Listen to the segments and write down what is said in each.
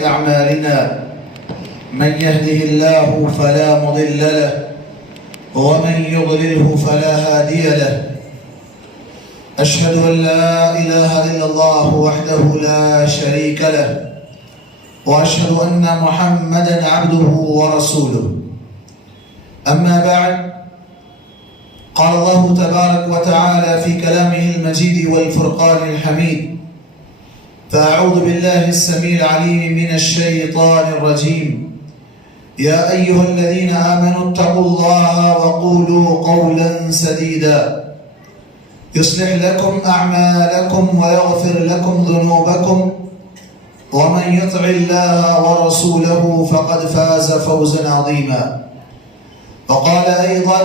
أعمالنا من يهده الله فلا مضل له ومن يضلله فلا هادي له. أشهد أن لا إله إلا الله وحده لا شريك له وأشهد أن محمدا عبده ورسوله. أما بعد، قال الله تبارك وتعالى في كلامه المجيد والفرقان الحميد: فأعوذ بالله السميع العليم من الشيطان الرجيم. يا أيها الذين آمنوا اتقوا الله وقولوا قولا سديدا يصلح لكم أعمالكم ويغفر لكم ذنوبكم ومن يطع الله ورسوله فقد فاز فوزا عظيما. وقال أيضا: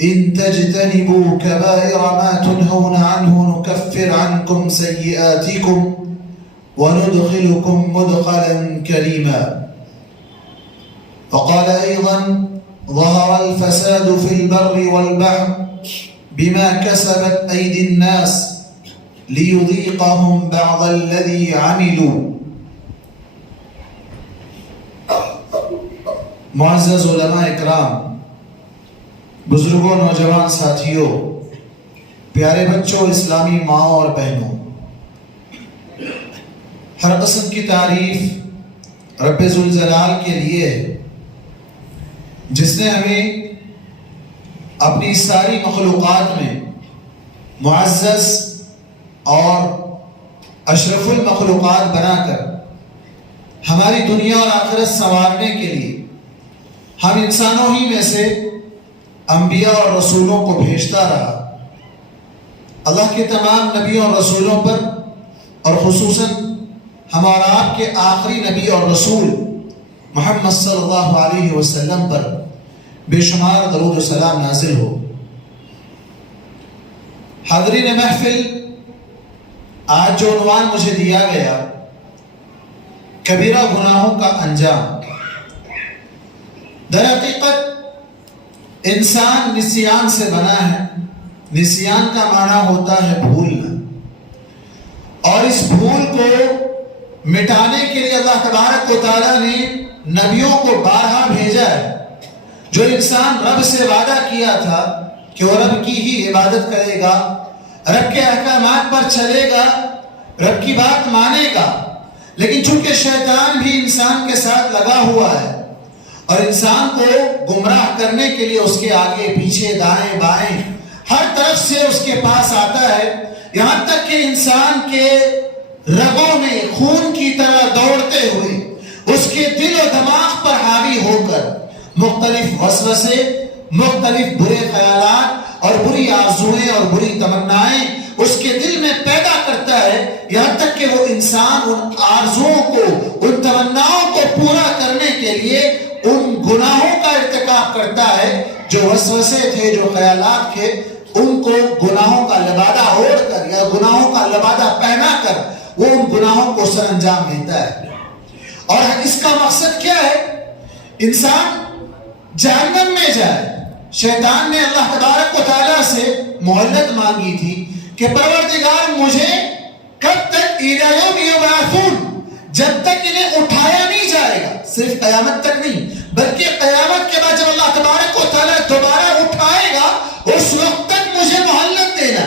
إن تجتنبوا كبائر ما تنهون عنه نكفر عنكم سيئاتكم وندخلكم مدخلا كريما. وقال أيضا: ظهر الفساد في البر والبحر بما كسبت أيدي الناس ليذيقهم بعض الذي عملوا. معزز علماء اکرام، بزرگوں، نوجوان ساتھیوں، پیارے بچوں، اسلامی ماں اور بہنوں، ہر قسم کی تعریف رب ذوالجلال کے لیے ہے، جس نے ہمیں اپنی ساری مخلوقات میں معزز اور اشرف المخلوقات بنا کر ہماری دنیا اور آخرت سنوارنے کے لیے ہم انسانوں ہی میں سے انبیاء اور رسولوں کو بھیجتا رہا۔ اللہ کے تمام نبیوں اور رسولوں پر، اور خصوصاً ہمارا آپ کے آخری نبی اور رسول محمد صلی اللہ علیہ وسلم پر بے شمار درود و سلام نازل ہو۔ حاضرین محفل، آج جو عنوان مجھے دیا گیا، کبیرہ گناہوں کا انجام، در حقیقت انسان نسیان سے بنا ہے۔ نسیان کا معنی ہوتا ہے بھولنا، اور اس بھول کو مٹانے کے لیے اللہ تبارک و تعالیٰ نے نبیوں کو بارہا بھیجا ہے۔ جو انسان رب سے وعدہ کیا تھا کہ وہ رب کی ہی عبادت کرے گا، رب کے احکامات پر چلے گا، رب کی بات مانے گا، لیکن چونکہ شیطان بھی انسان کے ساتھ لگا ہوا ہے اور انسان کو گمراہ کرنے کے لیے اس کے آگے پیچھے دائیں بائیں ہر طرف سے اس کے پاس آتا ہے، یہاں تک کہ انسان کے رگوں میں خون کی طرح دوڑتے ہوئے اس کے دل و دماغ پر حاوی ہو کر مختلف وسوسے، مختلف برے خیالات اور بری آرزویں اور بری تمنائیں اس کے دل میں پیدا کرتا ہے، یہاں تک کہ وہ انسان ان آرزوؤں کو، ان تمناؤں کو پورا کرنے کے لیے ان گناہوں کا ارتکاب کرتا ہے۔ جو وسوسے تھے، جو خیالات تھے، ان کو گناہوں کا لبادہ اوڑھ کر یا گناہوں کا لبادہ پہنا کر وہ ان گناہوں کو سر انجام دیتا ہے۔ اور اس کا مقصد کیا ہے؟ انسان جہنم میں جائے۔ شیطان نے اللہ تبارک و تعالیٰ سے مہلت مانگی تھی کہ پروردگار، مجھے کب تک اِلیٰ یوم یبعثون، جب تک انہیں اٹھایا نہیں جائے گا، صرف قیامت تک نہیں بلکہ قیامت کے بعد جب اللہ تبارک و تعالیٰ دوبارہ اٹھائے گا اس وقت تک مجھے مہلت دینا۔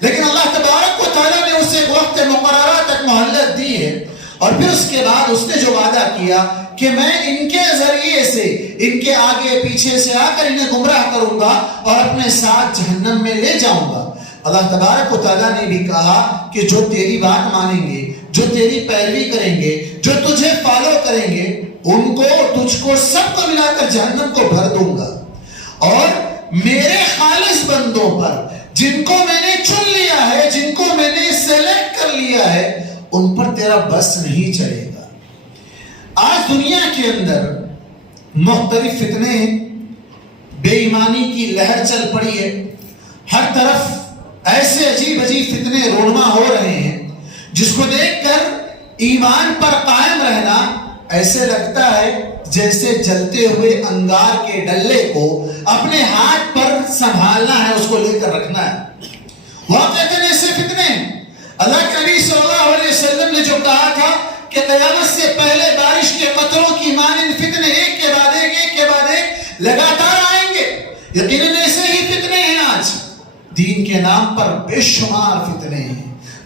لیکن اللہ تبارک و تعالیٰ نے اسے وقت مقررہ تک مہلت دی ہے، اور پھر اس کے بعد اس نے جو وعدہ کیا کہ میں ان کے ذریعے سے، ان کے آگے پیچھے سے آ کر انہیں گمراہ کروں گا اور اپنے ساتھ جہنم میں لے جاؤں گا۔ اللہ تبارک و تعالیٰ نے بھی کہا کہ جو تیری بات مانیں گے، جو تیری پیروی کریں گے، جو تجھے فالو کریں گے، ان کو، تجھ کو، سب کو ملا کر جہنم کو بھر دوں گا۔ اور میرے خالص بندوں پر، جن کو میں نے چن لیا ہے، جن کو میں نے سیلیکٹ کر لیا ہے، ان پر تیرا بس نہیں چلے گا۔ آج دنیا کے اندر مختلف فتنے، بے ایمانی کی لہر چل پڑی ہے۔ ہر طرف ایسے عجیب عجیب فتنے رونما ہو رہے ہیں جس کو دیکھ کر ایمان پر قائم رہنا ایسے لگتا ہے جیسے جلتے ہوئے انگار کے ڈلے کو اپنے ہاتھ پر سنبھالنا ہے، اس کو لے کر رکھنا ہے۔ واقعتاً ایسے فتنے اللہ کے نبی صلی اللہ علیہ وسلم نے جو کہا تھا کہ قیامت سے پہلے بارش کے قطروں کی مانند فتنے ایک کے بعد ایک لگاتار آئیں گے. یقیناً ایسے ہی فتنے ہیں آج. دین کے نام پر بے شمار فتنے ہیں.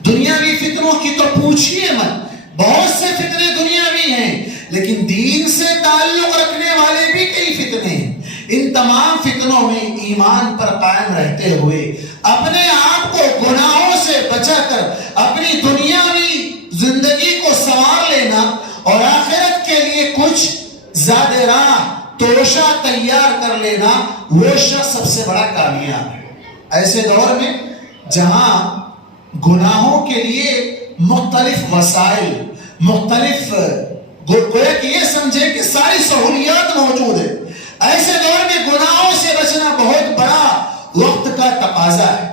دنیاوی فتنوں کی تو پوچھئے مت. بہت سے فتنے دنیاوی ہیں، لیکن دین سے تعلق رکھنے والے بھی کئی فتنے ہیں. ان تمام فتنوں میں ایمان پر قائم رہتے ہوئے اپنے آپ کو گناہوں سے بچا کر اپنی دنیاوی زندگی کو سنوار لینا اور آخرت کے لیے کچھ زیادہ راہ توشہ تیار کر لینا، وہ شخص سب سے بڑا کامیاب ہے. ایسے دور میں جہاں گناہوں کے لیے مختلف وسائل، مختلف گویا کہ یہ سمجھے کہ ساری سہولیات موجود ہے، ایسے دور میں گناہوں سے بچنا بہت بڑا وقت کا تقاضا ہے.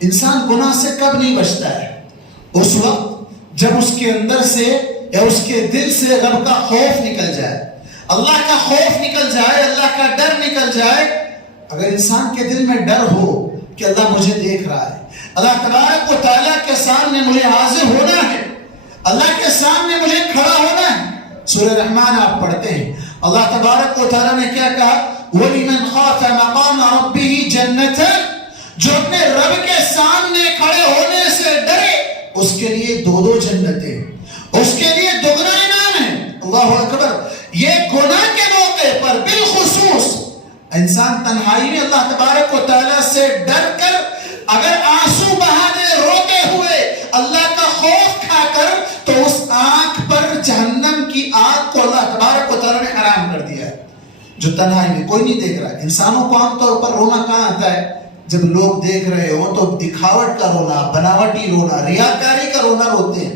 انسان گناہ سے کب نہیں بچتا ہے؟ اس وقت جب اس کے اندر سے یا اس کے دل سے رب کا خوف نکل جائے، اللہ کا خوف نکل جائے، اللہ کا ڈر نکل جائے. اگر انسان کے دل میں ڈر ہو کہ اللہ مجھے دیکھ رہا ہے، اللہ تبارک و تعالیٰ کے سامنے مجھے حاضر ہونا ہے، اللہ کے سامنے مجھے کھڑا ہونا ہے. سورہ رحمان آپ پڑھتے ہیں، اللہ تبارک و تعالیٰ نے کیا کہا؟ وَلِمَنْ خَافَ مَقَامَ رَبِّهِ جَنَّتَانِ. جو اپنے رب کے سامنے کھڑے ہونے سے ڈرے اس کے لیے دو جنتیں، اس کے لیے دگنا انعام ہے. اللہ اکبر. یہ گناہ کے موقع پر بالخصوص انسان تنہائی میں اللہ تبارک و تعالیٰ سے ڈر کر اگر آنسو بہانے روتے ہوئے اللہ کا خوف کھا کر، تو اس آنکھ پر جہنم کی آگ کو اللہ تبارک و تعالیٰ نے حرام کر دیا ہے. جو تنہائی میں کوئی نہیں دیکھ رہا ہے. انسانوں کو عام طور پر رونا کہاں آتا ہے؟ جب لوگ دیکھ رہے ہوں تو دکھاوٹ کا رونا، بناوٹی رونا، ریاکاری کا رونا روتے ہیں.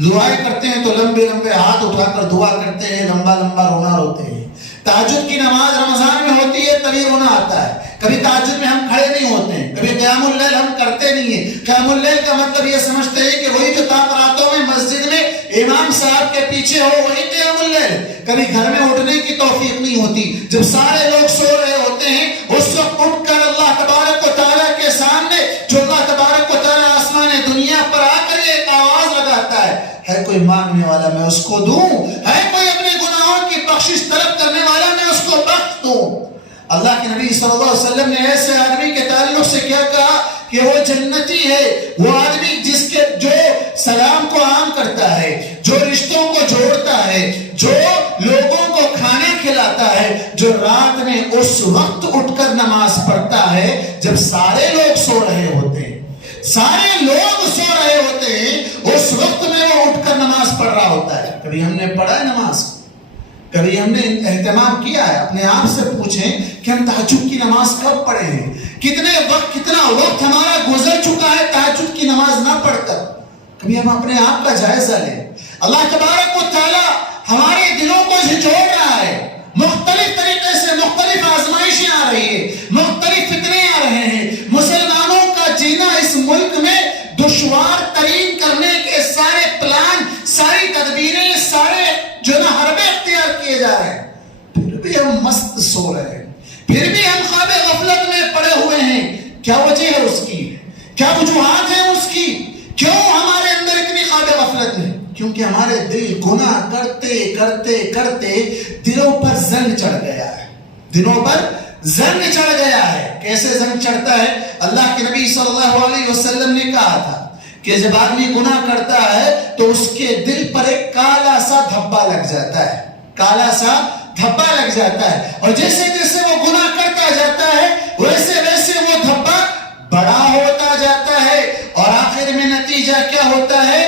دعائیں کرتے ہیں تو لمبے لمبے ہاتھ اٹھا کر دعا کرتے ہیں، لمبا لمبا رونا روتے ہیں. تہجد کی نماز رمضان میں ہوتی ہے تبھی رونا آتا ہے. کبھی تہجد میں ہم کھڑے نہیں ہوتے ہیں، کبھی قیام اللیل ہم کرتے نہیں ہیں. قیام اللیل کا مطلب یہ سمجھتے ہیں کہ وہی جو راتوں میں مسجد میں امام صاحب کے پیچھے ہو وہی قیام اللیل. کبھی گھر میں اٹھنے کی توفیق نہیں ہوتی. جب سارے لوگ سو رہے ہوتے ہیں اس وقت اٹھ کر اللہ تبارک و تعالیٰ کے سامنے، جو اللہ تبارک و تعالیٰ آسمان دنیا پر آ کر ایک آواز لگاتا ہے کوئی مانگنے والا میں اس کو دوں، ہے کوئی اپنے گناہوں کی بخشش طلب کرنے والا میں اس کو بخش دوں. اللہ کے نبی صلی اللہ علیہ وسلم نے ایسے آدمی کے تعلق سے کیا کہا کہ وہ جنتی ہے. وہ آدمی جس کے جو سلام کو عام کرتا ہے، جو رشتوں کو جوڑتا ہے، جو لوگوں کو کھانا کھلاتا ہے، جو رات میں اس وقت اٹھ کر نماز پڑھتا ہے جب سارے لوگ سو رہے ہوتے ہیں. سارے لوگ سو رہے ہوتے ہیں اس وقت میں وہ اٹھ کر نماز پڑھ رہا ہوتا ہے. کبھی ہم نے پڑھا ہے نماز؟ کبھی ہم نے اہتمام کیا ہے؟ اپنے آپ سے پوچھیں کہ ہم تہجد کی نماز کب پڑھے ہیں؟ کتنا وقت ہمارا گزر چکا ہے تہجد کی نماز نہ پڑھ کر. کبھی ہم اپنے آپ کا جائزہ لیں. اللہ تبارک و تعالیٰ ہمارے دلوں کو جھنجھوڑ رہا ہے. مختلف طریقے سے مختلف آزمائشیں آ رہی ہیں، مختلف فتنے آ رہے ہیں. مسلمانوں کا جینا اس ملک میں دشوار ترین کرنے کے سارے پلان، ساری تدبیریں، سارے جو نا حربے اختیار کیے جا رہے ہیں. پھر بھی ہم مست سو رہے ہیں، پھر بھی ہم خواب غفلت میں پڑے ہوئے ہیں. کیا وجہ ہے اس کی؟ کیا وجوہات ہیں اس کی؟ کیوں ہمارے اندر اتنی خواب غفلت ہے؟ کیونکہ ہمارے دل گناہ کرتے کرتے کرتے دلوں پر زنگ چڑھ گیا ہے. دلوں پر زنگ چڑھ گیا ہے. کیسے زنگ چڑھتا ہے؟ اللہ کے نبی صلی اللہ علیہ وسلم نے کہا تھا کہ جب آدمی گناہ کرتا ہے تو اس کے دل پر ایک کالا سا دھبا لگ جاتا ہے. کالا سا دھبا لگ جاتا ہے، اور جیسے جیسے وہ گناہ کرتا جاتا ہے ویسے ویسے وہ دھبا بڑا ہوتا جاتا ہے. اور آخر میں نتیجہ کیا ہوتا ہے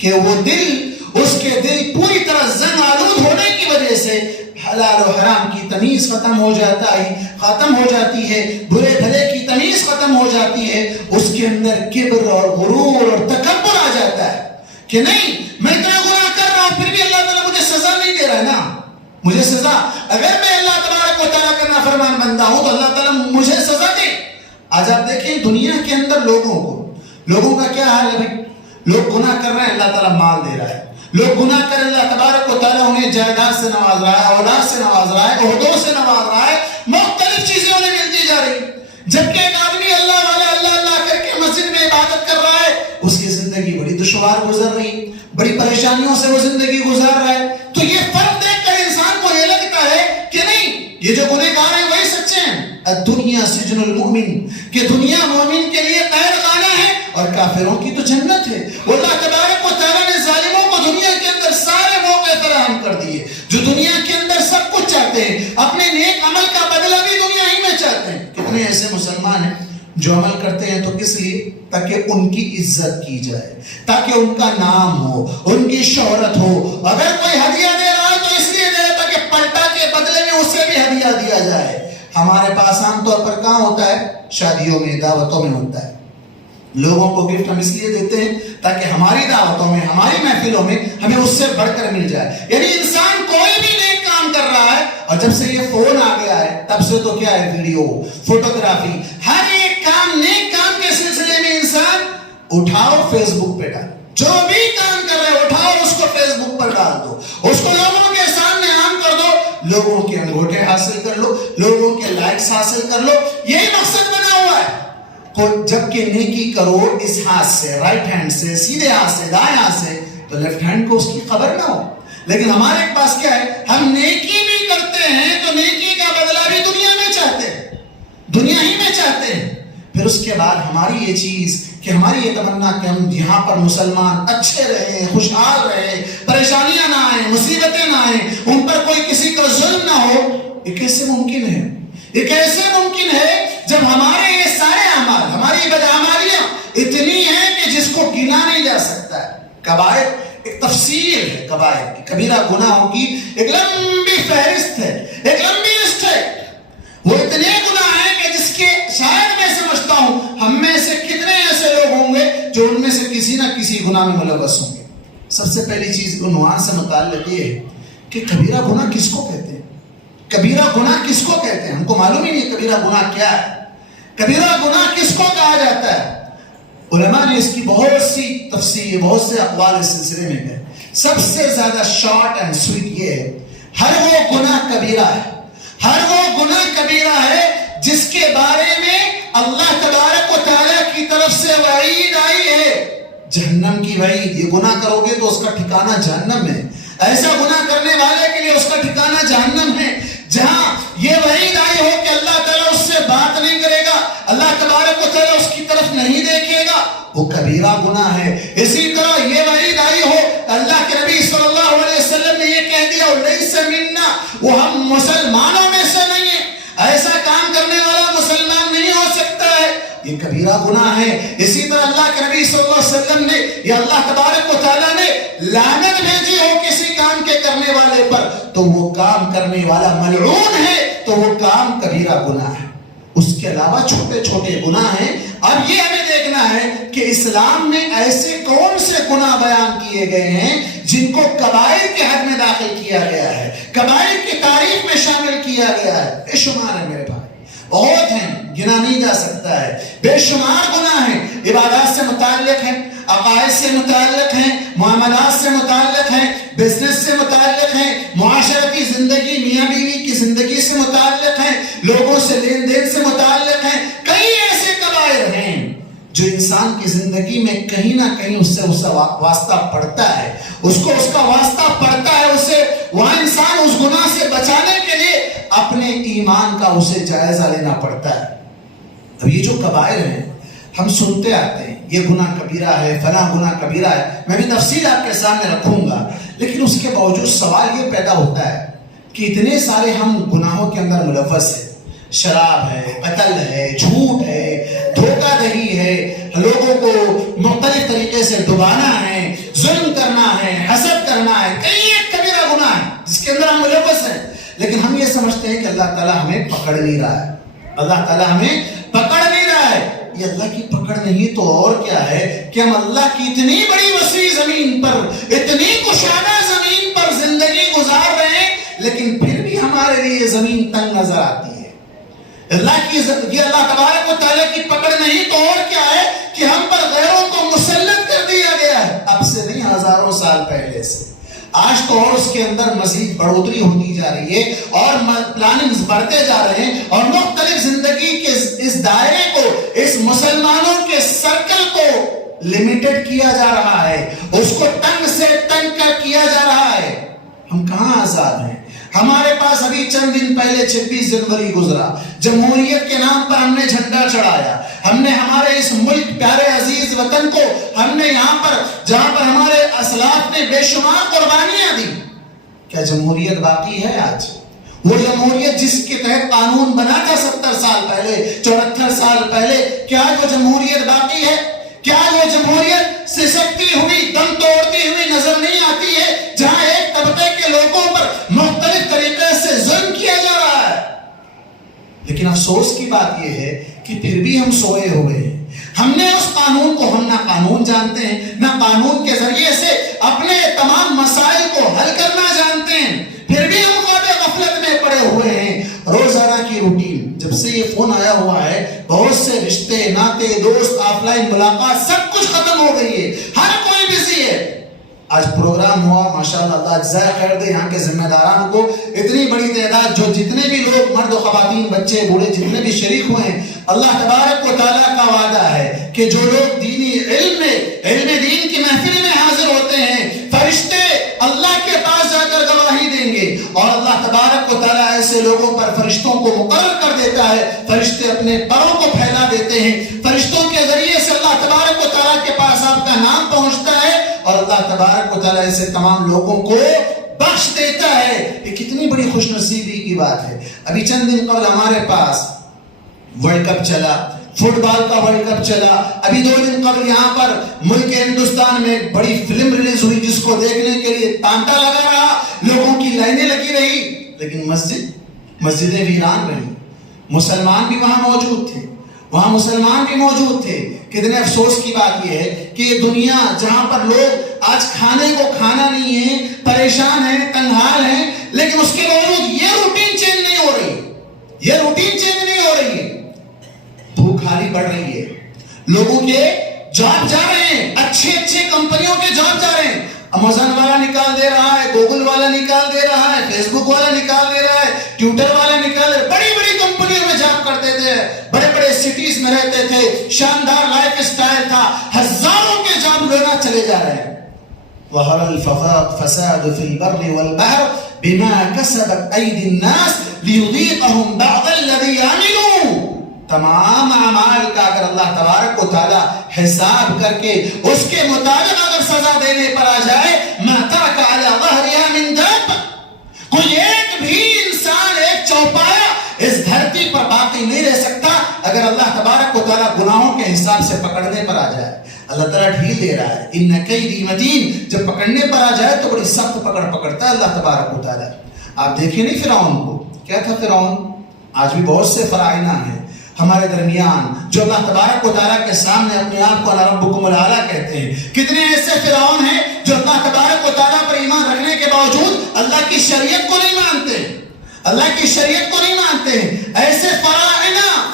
کہ وہ دل، اس کے دل پوری طرح زنگ آلود ہونے کی وجہ سے حلال و حرام کی تمیز ختم ہو جاتی ہے، برے بھلے کی تمیز ختم ہو جاتی ہے. اس کے اندر کبر اور غرور اور تکبر آ جاتا ہے کہ نہیں، میں اتنا گناہ کر رہا ہوں پھر بھی اللہ تعالیٰ مجھے سزا نہیں دے رہا ہے نا. مجھے سزا، اگر میں اللہ تبارک و تعالیٰ کا نافرمان بندہ ہوں تو اللہ تعالیٰ مجھے سزا دے. آج آپ دیکھیں دنیا کے اندر لوگوں کا کیا حال ہے بھائی؟ لوگ گناہ کر رہے ہیں، اللہ تعالیٰ مال دے رہا ہے. لوگ گناہ کر اللہ تبارک و تعالیٰ انہیں جائیداد سے نواز رہا ہے، اولاد سے نواز رہا ہے، عہدوں سے نواز رہا ہے، مختلف چیزیں انہیں ملتی جا رہی. جبکہ ایک آدمی اللہ والا اللہ اللہ کر کے مسجد میں عبادت کر رہا ہے، اس کی زندگی بڑی دشوار دشوار گزر رہی ہے، بڑی پریشانیوں سے وہ زندگی گزار رہا ہے، تو یہ فرق دیکھ کر انسان کو یہ لگتا ہے کہ نہیں، یہ جو گنہگار ہیں وہی سچے ہیں۔ الدنیا سجن المؤمن، کہ دنیا مومن کے لیے قید خانہ ہے اور کافروں کی تو جنت ہے۔ اللہ تبارک و تعالیٰ نے ظالموں کو دنیا کے اندر سارے موقع فراہم کر دیے، جو دنیا کے اندر سب کچھ چاہتے ہیں، اپنے نیک عمل کا بدلہ بھی دنیا ہی میں چاہتے ہیں۔ کتنے ایسے مسلمان ہیں جو عمل کرتے ہیں تو کس لیے؟ تاکہ ان کی عزت کی جائے، تاکہ ان کا نام ہو، ان کی شہرت ہو۔ اگر کوئی ہدیہ دے رہا ہے تو اس لیے دے رہا تاکہ پلٹا کے بدلے میں اسے بھی ہدیہ دیا جائے۔ ہمارے پاس عام طور پر کہاں ہوتا ہے؟ شادیوں میں، دعوتوں میں ہوتا ہے۔ لوگوں کو گفٹ ہم اس لیے دیتے ہیں تاکہ ہماری دعوتوں میں، ہماری محفلوں میں ہمیں اس سے بڑھ کر مل جائے۔ یعنی انسان کوئی بھی نیک کام کر رہا ہے، اور جب سے یہ فون آ گیا ہے تب سے تو کیا ہے، ویڈیو، فوٹوگرافی، ہر ایک کام، نیک کام کے سلسلے میں انسان اٹھاؤ فیس بک پہ ڈال، جو بھی کام کر رہا ہے اٹھاؤ اس کو فیس بک پر ڈال دو، اس کو لوگوں کے سامنے عام کر دو، لوگوں کے انگوٹھے حاصل کر لو، لوگوں کے لائکس حاصل کر لو، یہی مقصد بنا ہوا ہے۔ جبکہ نیکی کرو اس ہاتھ سے، رائٹ ہینڈ سے، سیدھے ہاتھ سے، دائیں ہاتھ سے، تو لیفٹ ہینڈ کو اس کی خبر نہ ہو۔ لیکن ہمارے پاس کیا ہے، ہم نیکی بھی کرتے ہیں تو نیکی کا بدلہ بھی دنیا میں چاہتے ہیں، دنیا ہی میں چاہتے ہیں۔ پھر اس کے بعد ہماری یہ چیز کہ ہماری یہ تمنا کہ ہم یہاں پر مسلمان اچھے رہیں، خوشحال رہیں، پریشانیاں نہ آئیں، مصیبتیں نہ آئیں، ان پر کوئی کسی کا ظلم نہ ہو، یہ کیسے ممکن ہے؟ یہ کیسے ممکن ہے جب ہمارے یہ سارے اعمال، ہماری بدعمالیاں اتنی ہیں کہ جس کو گنا نہیں جا سکتا ہے۔ کبائر ایک تفسیر ہے، کبائر کی، کبیرہ گناہوں کی ایک لمبی فہرست ہے، ایک لمبی لسٹ ہے۔ وہ اتنے گناہ ہیں کہ جس کے شاید میں سمجھتا ہوں ہم میں سے کتنے ایسے لوگ ہوں گے جو ان میں سے کسی نہ کسی گناہ میں ملوث ہوں گے۔ سب سے پہلی چیز عنوان سے متعلق یہ ہے کہ کبیرہ گناہ کس کو کہتے ہیں؟ کبیرہ گناہ کس کو کہتے ہیں؟ ہم کو معلوم ہی نہیں کبیرہ گناہ کیا ہے، کبیرہ گناہ کس کو کہا جاتا ہے؟ علماء نے اس کی بہت سی تفسیر، بہت سے اقوال اس سلسلے میں ہے۔ سب سے زیادہ شارٹ اینڈ سویٹ یہ ہے، ہر وہ گناہ کبیرہ ہے، ہر وہ گناہ کبیرہ ہے جس کے بارے میں اللہ تبارک و تعالیٰ کی طرف سے وعید آئی ہے، جہنم کی وعید۔ یہ گناہ کرو گے تو اس کا ٹھکانہ جہنم ہے، ایسا گناہ کرنے والے کے لیے اس کا ٹھکانہ جہنم ہے، جہاں یہ وعید آئی ہو کہ اللہ تعالیٰ اس سے بات نہیں کرے گا، اللہ تبارک و تعالیٰ اس کی طرف نہیں دیکھے گا، وہ کبیرہ گناہ ہے۔ اسی طرح یہ وعید آئی ہو، اللہ کے نبی صلی اللہ علیہ وسلم نے یہ کہہ دیا لیس منا، وہ ہم مسلمانوں میں سے نہیں ہیں، ایسا کام کرنے والا مسلمان نہیں ہو سکتا ہے، یہ کبیرہ گناہ ہے۔ اسی طرح اللہ کے نبی صلی اللہ علیہ وسلم نے یا اللہ تبارک و تعالیٰ نے لعنت بھیجی ہو کسی کام کے کرنے والے پر تو وہ کام کرنے والا ملعون ہے، تو وہ کام کبیرہ گناہ ہے۔ اس کے علاوہ چھوٹے چھوٹے گناہ ہیں۔ اب یہ ہمیں دیکھنا ہے کہ اسلام میں ایسے کون سے گناہ بیان کیے گئے ہیں جن کو کبائر کے حد میں داخل کیا گیا ہے، کبائر کی تعریف میں شامل کیا گیا ہے۔ بے شمار ہے میرے بھائی، بہت ہیں، گنا نہیں جا سکتا ہے، بے شمار گناہ ہیں، عبادات سے متعلق ہیں، عقائد سے متعلق ہیں، معاملات سے متعلق ہیں، بزنس سے متعلق ہیں، معاشرتی زندگی، میاں بیوی کی زندگی سے متعلق ہیں، لوگوں سے لین دین سے متعلق ہیں۔ کئی ایسے کبائر ہیں جو انسان کی زندگی میں کہیں نہ کہیں اس سے واسطہ پڑتا ہے، اس کو اس کا واسطہ پڑتا ہے، اسے وہاں انسان اس گناہ سے بچانے کے لیے اپنے ایمان کا اسے جائزہ لینا پڑتا ہے۔ اب یہ جو کبائر ہیں ہم سنتے آتے ہیں، یہ گناہ کبیرہ ہے، فلاں گناہ کبیرہ ہے، میں بھی تفصیل آپ کے سامنے رکھوں گا، لیکن اس کے باوجود سوال یہ پیدا ہوتا ہے کہ اتنے سارے ہم گناہوں کے اندر ملوث ہیں، شراب ہے، قتل ہے، جھوٹ ہے، دھوکہ دہی ہے، لوگوں کو مختلف طریقے سے ڈبانا ہے، ظلم کرنا ہے، حسد کرنا ہے، کئی ایک کبیرہ گناہ ہے جس کے اندر ہم ملوث ہیں، لیکن ہم یہ سمجھتے ہیں کہ اللہ تعالیٰ ہمیں پکڑ نہیں رہا ہے، اللہ تعالیٰ ہمیں پکڑ نہیں رہا ہے۔ یہ اللہ کی پکڑ نہیں تو اور کیا ہے کہ ہم اللہ کی اتنی بڑی وسیع زمین پر، اتنی کشادہ زمین پر زندگی گزار رہے ہیں، لیکن پھر بھی ہمارے لیے زمین تنگ نظر آتی ہے۔ یہ اللہ تبارک و تعالیٰ کی پکڑ نہیں تو اور کیا ہے کہ ہم پر غیروں کو مسلط کر دیا گیا ہے، اب سے نہیں ہزاروں سال پہلے سے۔ آج تو اور اس کے اندر مزید بڑھوتری ہوتی جا رہی ہے اور پلاننگز بڑھتے جا رہے ہیں، اور مختلف زندگی کے اس دائرے کو، اس مسلمانوں کے سرکل کو لمیٹڈ کیا جا رہا ہے، اس کو تنگ سے تنگ کر کیا جا رہا ہے۔ ہم کہاں آزاد ہیں؟ ہمارے پاس ابھی چند دن پہلے 26 جنوری گزرا، جمہوریت کے نام پر ہم نے جھنڈا چڑھایا، ہم نے ہمارے اس ملک پیارے عزیز وطن کو ہم نے یہاں پر جہاں پر ہمارے اسلاف نے بے شمار قربانیاں دی، کیا جمہوریت باقی ہے آج؟ وہ جمہوریت جس کے تحت قانون بنا تھا 70 سال پہلے، 74 سال پہلے، کیا وہ جمہوریت باقی ہے؟ کیا وہ جمہوریت سسکتی ہوئی، دم توڑتی ہوئی نظر نہیں آتی ہے، جہاں ایک طبقے کے لوگوں پر مختلف طریقے سے ظلم کیا جا رہا ہے؟ لیکن افسوس کی بات یہ ہے کہ پھر بھی ہم سوئے ہوئے ہیں۔ ہم نے اس قانون کو، ہم نہ قانون جانتے ہیں، نہ قانون کے ذریعے سے اپنے تمام مسائل کو حل کرنا جانتے ہیں، پھر بھی ہم خواب غفلت میں پڑے ہوئے ہیں۔ روزانہ کی روٹین، جب سے یہ فون آیا ہوا ہے، بہت سے رشتے ناتے دوست، آف لائن ملاقات سب کچھ ختم ہو گئی ہے، ہر کوئی بزی ہے۔ آج پروگرام ہوا، ماشاءاللہ، اللہ جزائے خیر دے یہاں کے ذمہ داران کو، اتنی بڑی تعداد، جو جتنے بھی لوگ مرد و خواتین، بچے بوڑھے جتنے بھی شریک ہوئے ہیں، اللہ تبارک و تعالیٰ کا وعدہ ہے کہ جو لوگ دینی علم دین کی محفل میں حاضر ہوتے ہیں، فرشتے اللہ کے پاس جا کر گواہی دیں گے، اور اللہ تبارک و تعالیٰ ایسے لوگوں پر فرشتوں کو مقرر کر دیتا ہے، فرشتے اپنے پروں کو پھیلا دیتے ہیں، فرشتوں کے ذریعے سے اللہ تبارک و تعالیٰ کے پاس آپ کا نام پہنچتا ہے، اور اللہ تبارک و تعالیٰ ایسے تمام لوگوں کو بخش دیتا ہے۔ یہ کتنی بڑی خوش نصیبی کی بات ہے۔ ابھی چند دن قبل ہمارے پاس ورلڈ کپ چلا، فٹ بال کا ورلڈ کپ چلا، ابھی 2 دن قبل یہاں پر ملک ہندوستان میں ایک بڑی فلم ریلیز ہوئی، جس کو دیکھنے کے لیے تانتا لگا رہا، لوگوں کی لائنیں لگی رہی، لیکن مسجدیں ویران رہی، مسلمان بھی وہاں موجود تھے، وہاں مسلمان بھی موجود تھے۔ کتنے افسوس کی بات یہ ہے کہ یہ دنیا جہاں پر لوگ آج کھانے کو کھانا نہیں ہے، پریشان ہیں، تنہال ہیں، لیکن اس کے باوجود یہ روٹین چینج نہیں ہو رہی، یہ روٹین چینج نہیں ہو رہی ہے۔ بھوک حالی بڑھ رہی ہے، لوگوں کے جاب جا رہے ہیں، اچھے کمپنیوں کے جاب جا رہے ہیں، امازون والا نکال دے رہا ہے، گوگل والا نکال دے رہا ہے، فیس بک والا نکال دے رہا ہے، ٹویٹر والا نکال دے رہا ہے، بڑی بڑی کمپنیوں میں جاب کرتے تھے، بڑے بڑے سٹیز میں رہتے تھے، شاندار لائف اسٹائل تھا، ہزاروں کے جاب لینا چلے جا رہے ہیں۔ ظهر الفساد في البر والبحر بما كسبت أيدي الناس ليذيقهم بعض الذي عملوا۔ تمام اعمال کا اگر اللہ تبارک و تعالی حساب کر کے اس کے مطابق اگر سزا دینے پر آ جائے، ما ترك على ظهرها من دابة، کوئی ایک بھی انسان، ایک چوپایا اس دھرتی پر باقی نہیں رہ سکتا اگر اللہ تبارک و تعالی گناہوں کے حساب سے پکڑنے پر آ جائے۔ اللہ تعالیٰ ڈھیل دے رہا ہے، ان کیدی متین، جب پکڑنے پر آ جائے تو بڑی سخت پکڑتا ہے اللہ تبارک و تعالیٰ۔ آپ دیکھیں نہیں فرعون کو، کیا تھا فرعون؟ آج بھی بہت سے فرعونہ ہیں ہمارے درمیان جو اللہ تبارک و تعالیٰ کے سامنے اپنے آپ کو انا ربکم الاعلیٰ کہتے ہیں۔ کتنے ایسے فرعون ہیں جو اللہ تبارک و تعالیٰ پر ایمان رکھنے کے باوجود اللہ کی شریعت کو نہیں مانتے، اللہ کی شریعت کو نہیں مانتے ہیں۔ ایسے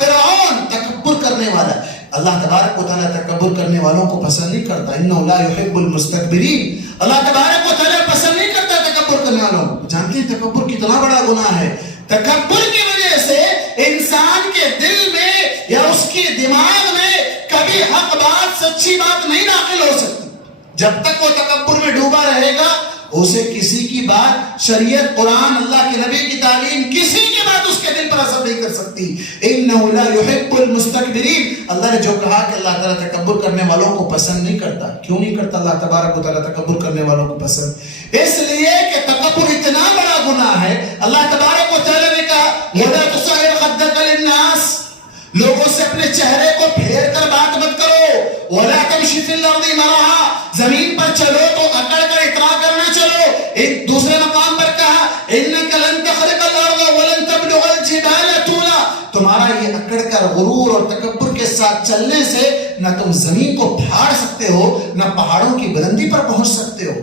فرعون تکبر کرنے والا، اللہ تبارک و تعالیٰ تکبر کرنے والوں کو پسند نہیں کرتا، انہ لا یحب المستکبرین، اللہ تبارک و تعالیٰ پسند نہیں کرتا تکبر کرنے والوں کو۔ جانتے ہیں تکبر کتنا بڑا گناہ ہے؟ تکبر کی وجہ سے انسان کے دل میں یا اس کے دماغ میں کبھی حق بات، سچی بات نہیں داخل ہو سکتی۔ جب تک وہ تکبر میں ڈوبا رہے گا، اسے کسی کی بات، شریعت، قرآن، اللہ کے نبی کی تعلیم، کسی کی بات اس کے دل پر اثر نہیں کر سکتی۔ انہ لا یحب المستکبرین، اللہ نے جو کہا کہ اللہ تعالیٰ تکبر کرنے والوں کو پسند نہیں کرتا۔ کیوں نہیں کرتا اللہ تبارک و تعالیٰ تکبر کرنے والوں کو پسند؟ اس لیے کہ تکبر اتنا بڑا گناہ ہے۔ اللہ تبارک و تعالیٰ نے کہا وَلَا تُصَعِّرْ خَدَّكَ لِلنَّاسِ، لوگوں سے اپنے چہرے کو پھیر کر بات مت کرو۔ وَلَا تَمْشِ فِي الْأَرْضِ مَرَحًا، زمین پر چلو تو اکڑ کر اطراء کرنا چلو۔ ایک دوسرے مقام پر کہا إِنَّكَ لَن تَخْرِقَ الْأَرْضَ وَلَن تَبْلُغَ الْجِبَالَ طُولًا، تمہارا یہ اکڑ کر غرور اور تکبر کے ساتھ چلنے سے نہ تم زمین کو پھاڑ سکتے ہو، نہ پہاڑوں کی بلندی پر پہنچ سکتے ہو۔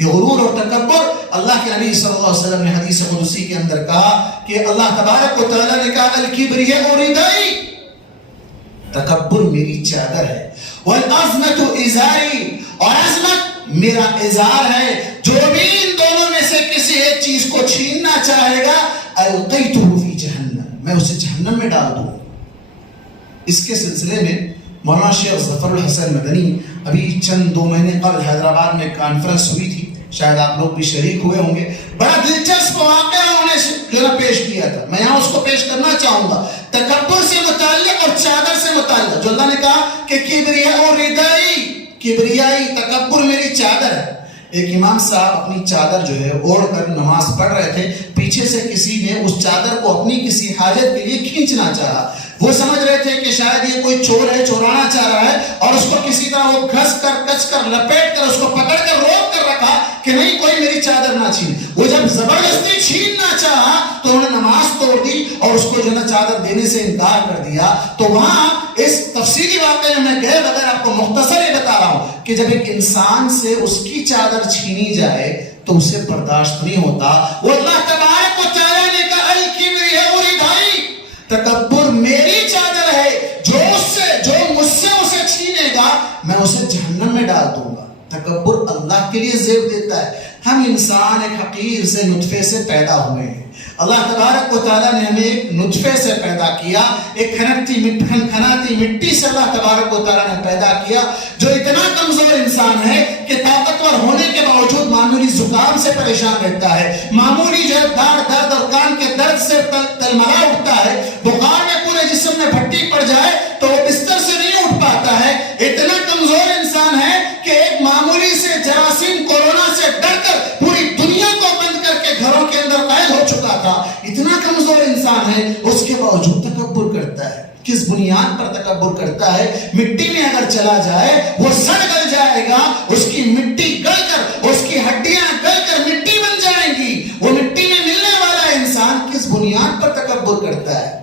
یہ غرور اور تکبر، اللہ کے نبی صلی اللہ علیہ وسلم نے حدیث قدسی کے اندر کہا کہ اللہ تبارک و تعالیٰ نے کہا الکبریاء ردائی، تکبر میری چادر ہے، والعظمت ازاری، اور عظمت میرا ازار ہے۔ جو بھی ان دونوں میں سے کسی ایک چیز کو چھیننا چاہے گا القیتہ فی جہنم، میں اسے جہنم میں ڈال دوں۔ اس کے سلسلے میں مولانا شیخ ظفر الحسن مدنی ابھی چند 2 مہینے قبل حیدرآباد میں کانفرنس ہوئی تھی، شاید آپ لوگ بھی شریک ہوئے ہوں گے. بڑا دلچسپ واقعہ انہوں نے جو ہے پیش کیا تھا، میں یہاں اس کو پیش کرنا چاہوں گا. تکبر سے متعلق اور چادر سے متعلق جو اللہ نے کہا کہ کبریائی تکبر میری چادر ہے. ایک امام صاحب اپنی چادر جو ہے اوڑھ کر نماز پڑھ رہے تھے، پیچھے سے کسی نے اس چادر کو اپنی کسی حاجت کے لیے کھینچنا چاہا. وہ سمجھ رہے تھے کہ شاید یہ کوئی چور ہے، چورانا چاہ رہا ہے، اور اس کو کسی طرح وہ گھس کر کچ کر لپیٹ کر اس کو پکڑ کر روک کر رکھا کہ نہیں کوئی میری چادر نہ چھین. وہ جب زبردستی چھیننا چاہا تو انہوں نے نماز توڑ دی اور اس کو جو ہے چادر دینے سے انکار کر دیا. تو وہاں اس تفصیلی واقعے میں گئے بغیر آپ کو مختصر یہ بتا رہا ہوں کہ جب ایک انسان سے اس کی چادر چھینی جائے تو اسے برداشت نہیں ہوتا. وہ اللہ تبارک و تعالیٰ نے کہا تکبر میری چادر ہے، جو مجھ سے اسے چھینے گا میں اسے جہنم میں ڈال دوں گا. تکبر اللہ کے لیے زیب دیتا ہے. ہم انسان ایک حقیر سے نطفے سے پیدا ہوئے ہیں. اللہ تبارک و تعالیٰ نے ہمیں ایک نطفے سے پیدا کیا، ایک کھنکھناتی مٹی سے اللہ تبارک و تعالیٰ نے پیدا کیا، جو اتنا کمزور انسان ہے کہ طاقتور ہونے کے باوجود معمولی زکام سے پریشان رہتا ہے، معمولی جو ہے داڑھ درد اور کان کے درد سے تلملا اٹھتا ہے، بخار میں پورے جسم میں بھٹی پڑ جائے تو وہ بستر سے نہیں اٹھ پاتا ہے. اتنا کمزور انسان ہے کہ ایک معمولی سے جراثیم کورونا سے ڈر کر پوری دنیا کو بند کر کے گھروں کے اندر قید ہو چکا تھا. اتنا کمزور انسان ہے، اس کے باوجود تکبر کرتا ہے. کس بنیاد پر تکبر کرتا ہے؟ مٹی میں اگر چلا جائے وہ سڑ گل جائے گا، اس کی مٹی گل کر، اس کی ہڈیاں گل کر مٹی بن جائیں گی. وہ مٹی میں ملنے والا انسان کس بنیاد پر تکبر کرتا ہے؟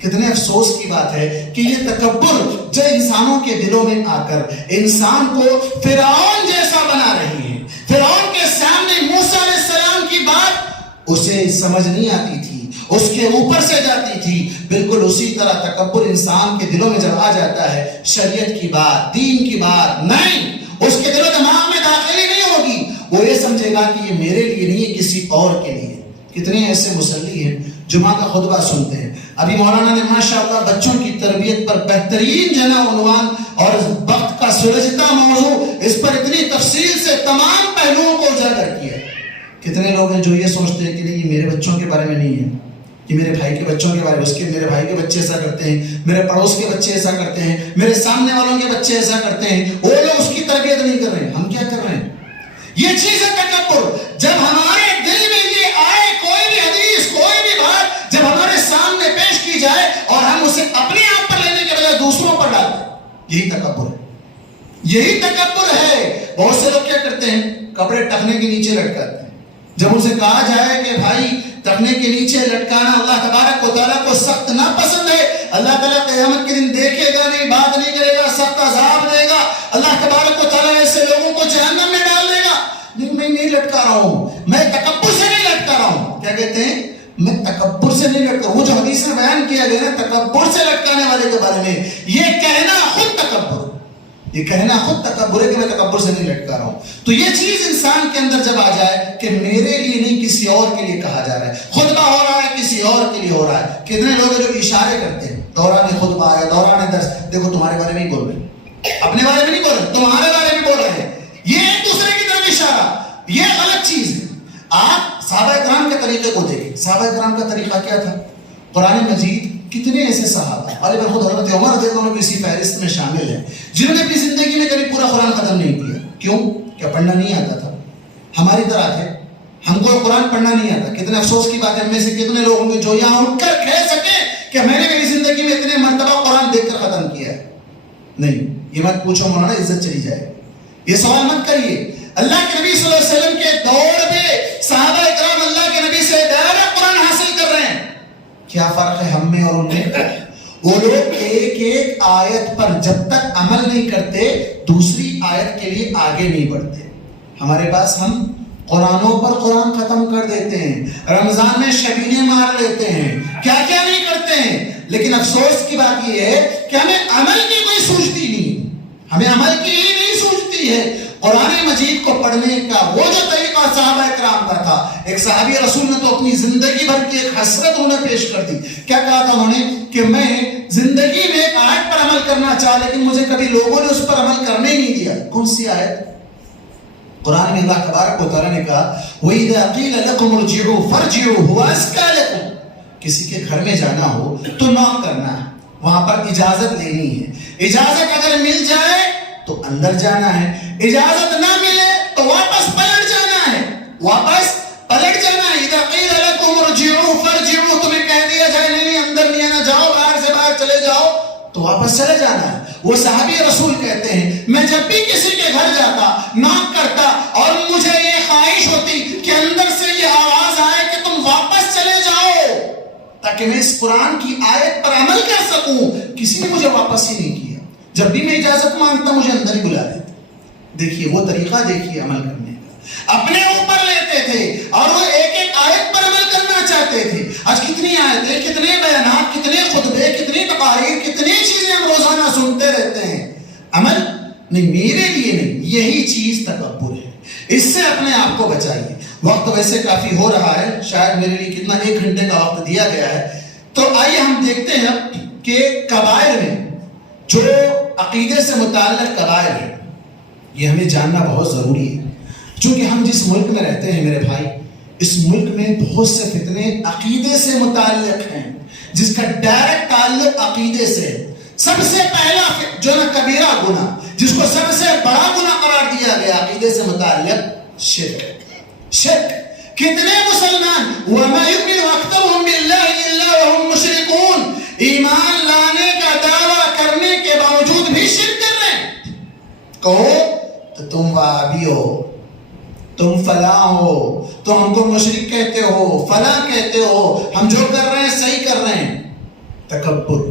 کتنے افسوس کی بات ہے کہ یہ تکبر جو انسانوں کے دلوں میں آ کر انسان کو فرعون جیسا بنا رہی ہے. فرعون کے سامنے موسیٰ علیہ السلام کی بات اسے سمجھ نہیں آتی تھی، اس کے اوپر سے جاتی تھی. بالکل اسی طرح تکبر انسان کے دلوں میں جب آ جاتا ہے، شریعت کی بات، دین کی بات نہیں اس کے دل و دماغ میں داخل ہی نہیں ہوگی. وہ یہ سمجھے گا کہ یہ میرے لیے نہیں ہے، کسی اور کے لیے. کتنے ایسے مصلی ہیں جمعہ کا خطبہ سنتے ہیں. ابھی مولانا نے ماشاءاللہ بچوں کی تربیت پر بہترین جنا عنوان اور وقت کا سلجھتا موضوع اس پر اتنی تفصیل سے تمام پہلوؤں کو اجاگر کیا. کتنے لوگ ہیں جو یہ سوچتے ہیں کہ نہیں یہ میرے بچوں کے بارے میں نہیں ہے، کہ میرے بھائی کے بچوں کے بارے میں، میرے بھائی کے بچے ایسا کرتے ہیں، میرے پڑوس کے بچے ایسا کرتے ہیں، میرے سامنے والوں کے بچے ایسا کرتے ہیں، وہ لوگ اس کی تربیت نہیں کر رہے ہیں، ہم کیا کر رہے ہیں؟ یہ چیز ہے تکبر. جب ہمارے دل میں یہ آئے، کوئی بھی حدیث، کوئی بھی بات جب ہمارے سامنے پیش کی جائے اور ہم اسے اپنے آپ پر لینے کے بجائے دوسروں پر ڈالتے ہیں، یہی تکبر ہے. یہی تکبر ہے. بہت سے لوگ کیا کرتے ہیں؟ کپڑے ٹخنے کے نیچے لٹکاتے ہیں. جب ان سے کہا جائے کہ بھائی ٹخنے کے نیچے لٹکانا اللہ تبارک و تعالیٰ کو سخت ناپسند ہے، اللہ تعالیٰ قیامت کے دن دیکھے گا نہیں، بات نہیں کرے گا، سخت عذاب دے گا، اللہ تبارک و تعالیٰ ایسے لوگوں کو جہنم میں ڈال دے گا. لیکن میں نہیں لٹکا رہا ہوں، میں تکبر سے نہیں لٹکا رہا ہوں. کیا کہتے ہیں؟ میں تکبر سے نہیں لٹکا. وہ جو حدیث میں بیان کیا گیا نا تکبر سے لٹکانے والے کے بارے میں، یہ کہنا خود تکبر، یہ کہنا خود تکبر ہے کہ میں تکبر سے نہیں لٹکا رہا ہوں. تو یہ چیز انسان کے اندر جب آ جائے کہ میرے لیے نہیں کسی اور کے لیے کہا جا رہا ہے، خطبہ ہو رہا ہے کسی اور کے لیے ہو رہا ہے. کتنے لوگ ہیں جو اشارے کرتے ہیں دوران خطبہ ہے، دوران درس، دیکھو تمہارے بارے میں ہی بول رہے، اپنے بارے میں نہیں بول رہے، تمہارے بارے میں بول رہے ہیں. یہ ایک دوسرے کی طرف اشارہ، یہ غلط چیز ہے. آپ صحابہ کرام کے طریقے کو دیکھیں. صحابہ کرام کا طریقہ کیا تھا؟ قرآن مجید کتنے ایسے صحابہ ہیں، غالباً خود حضرت عمر رضی اللہ عنہ اسی فہرست میں شامل ہیں، جنہوں نے اپنی زندگی میں کبھی پورا قرآن ختم نہیں کیا. کیوں؟ کیا پڑھنا نہیں آتا تھا؟ ہماری طرح تھے، ہم کو قرآن پڑھنا نہیں آتا. کتنے افسوس کی بات ہے، ہم میں سے کتنے لوگ ہوں گے جو یہاں اٹھ کر کہہ سکیں کہ میں نے میری زندگی میں اتنے مرتبہ قرآن دیکھ کر ختم کیا ہے. نہیں، یہ مت پوچھو مولانا، عزت چلی جائے. یہ سوال مت کریے. اللہ کے نبی صلی اللہ علیہ وسلم کے دور میں صحابہ کرام اللہ کے نبی سے ڈائریکٹ قرآن حاصل کر رہے ہیں. کیا فرق ہے ہم میں اور ان میں؟ وہ لوگ ایک ایک آیت پر جب تک عمل نہیں کرتے دوسری آیت کے لیے آگے نہیں بڑھتے. ہمارے پاس ہم قرآنوں پر قرآن ختم کر دیتے ہیں، رمضان میں شبینے مار لیتے ہیں، کیا کیا نہیں کرتے ہیں. لیکن افسوس کی بات یہ ہے کہ ہمیں عمل کی کوئی سوچتی نہیں، ہمیں عمل کی ہی نہیں سوچتی ہے. قرآن مجید کو پڑھنے کا وہ جو طریقہ صحابہ کرام کا تھا، ایک صحابی رسول نے تو اپنی زندگی بھر کی ایک حسرت انہیں پیش کر دی. کیا کہا تھا انہوں نے کہ میں زندگی میں ایک آیت پر عمل کرنا چاہا لیکن مجھے کبھی لوگوں نے اس پر عمل کرنے ہی نہیں دیا. کون سی آیت؟ قرآن میں اللہ تبارک و تعالیٰ نے کہا وَإِذَا قِيلَ لَكُمُ ارْجِعُوا فَارْجِعُوا هُوَ أَزْكَىٰ لَكُمْ. کسی کے گھر میں جانا ہو تو نوک کرنا ہے، وہاں پر اجازت لینی ہے. اجازت اگر مل جائے تو اندر جانا ہے، اجازت نہ ملے تو واپس پلٹ جانا ہے، واپس پلٹ جانا ہے. اذا قیل لکم ارجعوا فارجعوا، تمہیں کہہ دیا جائے نہیں اندر نہیں آنا، جاؤ باہر سے باہر چلے جاؤ تو واپس چلے جانا ہے. وہ صحابی رسول کہتے ہیں میں جب بھی کسی کے گھر جاتا نوک کرتا اور مجھے یہ خواہش ہوتی کہ اندر سے یہ آواز آئے کہ تم واپس چلے جاؤ تاکہ میں اس قرآن کی آیت پر عمل کر سکوں. کسی نے مجھے واپس ہی نہیں کیا. جب بھی میں اجازت مانگتا مجھے اندر ہی بلا دیتے. دیکھیے وہ طریقہ، دیکھیے عمل کرنے کا. اپنے اوپر لیتے تھے اور وہ ایک ایک آیت پر عمل کرنا چاہتے تھے. آج کتنی آیتیں، کتنے بیانات، کتنے خطبے، کتنی تقاریر، کتنی چیزیں ہم روزانہ سنتے رہتے ہیں. عمل نہیں، میرے لیے نہیں. یہی چیز تکبر ہے. اس سے اپنے آپ کو بچائیے. وقت ویسے کافی ہو رہا ہے، شاید میرے لیے کتنا 1 گھنٹے کا وقت دیا گیا ہے. تو آئیے ہم دیکھتے ہیں کہ کبائر میں جو عقیدے سے متعلق کبائر ہے یہ ہمیں جاننا بہت ضروری ہے. چونکہ ہم جس ملک میں رہتے ہیں میرے بھائی، اس ملک میں بہت سے فتنے عقیدے سے متعلق ہیں، جس کا ڈائریکٹ تعلق عقیدے سے ہے. سب سے پہلا جو نا کبیرہ گناہ، جس کو سب سے بڑا گناہ قرار دیا گیا عقیدے سے متعلق، شرک. شرک. کتنے مسلمان وَمَا يُؤْمِنُ أَكْثَرُهُم بِاللَّهِ إِلَّا وَهُم مُشْرِكُونَ، ایمان لانے کا دعویٰ کرنے کے باوجود بھی شرک کر رہے ہیں. کہو تو تم وہابی ہو، تم فلاں ہو، تم ہم کو مشرک کہتے ہو، فلاں کہتے ہو، ہم جو کر رہے ہیں صحیح کر رہے ہیں. تکبر،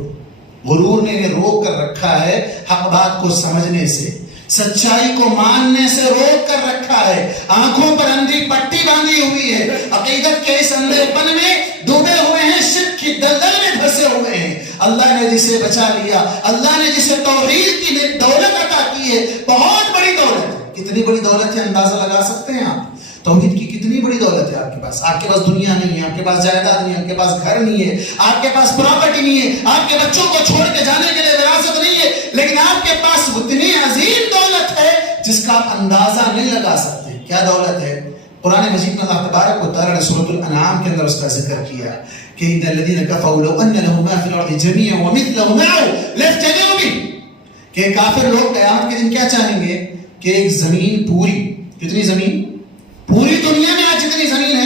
غرور نے روک کر رکھا ہے حق بات کو سمجھنے سے، سچائی کو ماننے سے روک کر رکھا ہے. آنکھوں پر اندھی پٹی باندھی ہوئی ہے. عقیدت کے اس اندھے پن میں ڈوبے ہوئے ہیں، شرک کی دلدل میں پھنسے ہوئے ہیں. اللہ نے جسے بچا لیا، اللہ نے جسے توحید کی دولت عطا کی ہے، بہت بڑی دولت ہے. کتنی بڑی دولت ہے اندازہ لگا سکتے ہیں آپ؟ توحید کی کتنی بڑی دولت ہے آپ کے پاس. آپ کے پاس دنیا نہیں ہے، آپ کے پاس جائیداد نہیں ہے، آپ کے پاس گھر نہیں ہے، آپ کے پاس پراپرٹی نہیں ہے، آپ کے بچوں کو چھوڑ کے جانے کے لیے وراثت نہیں ہے، لیکن آپ کے پاس اتنی عظیم دولت ہے جس کا آپ اندازہ نہیں لگا سکتے. کیا دولت ہے؟ قرآن مجید میں اللہ تبارک و تعالیٰ نے سورۃ الانعام کے اندر اس کا ذکر کیا کہ ان الذین کفروا لو ان لهم ما فی الارض جميعا ومثله معه لافتدوا به، کہ کافر لوگ قیامت کے دن کیا چاہیں گے کہ ایک زمین پوری، کتنی زمین؟ پوری دنیا میں آج جتنی زمین ہے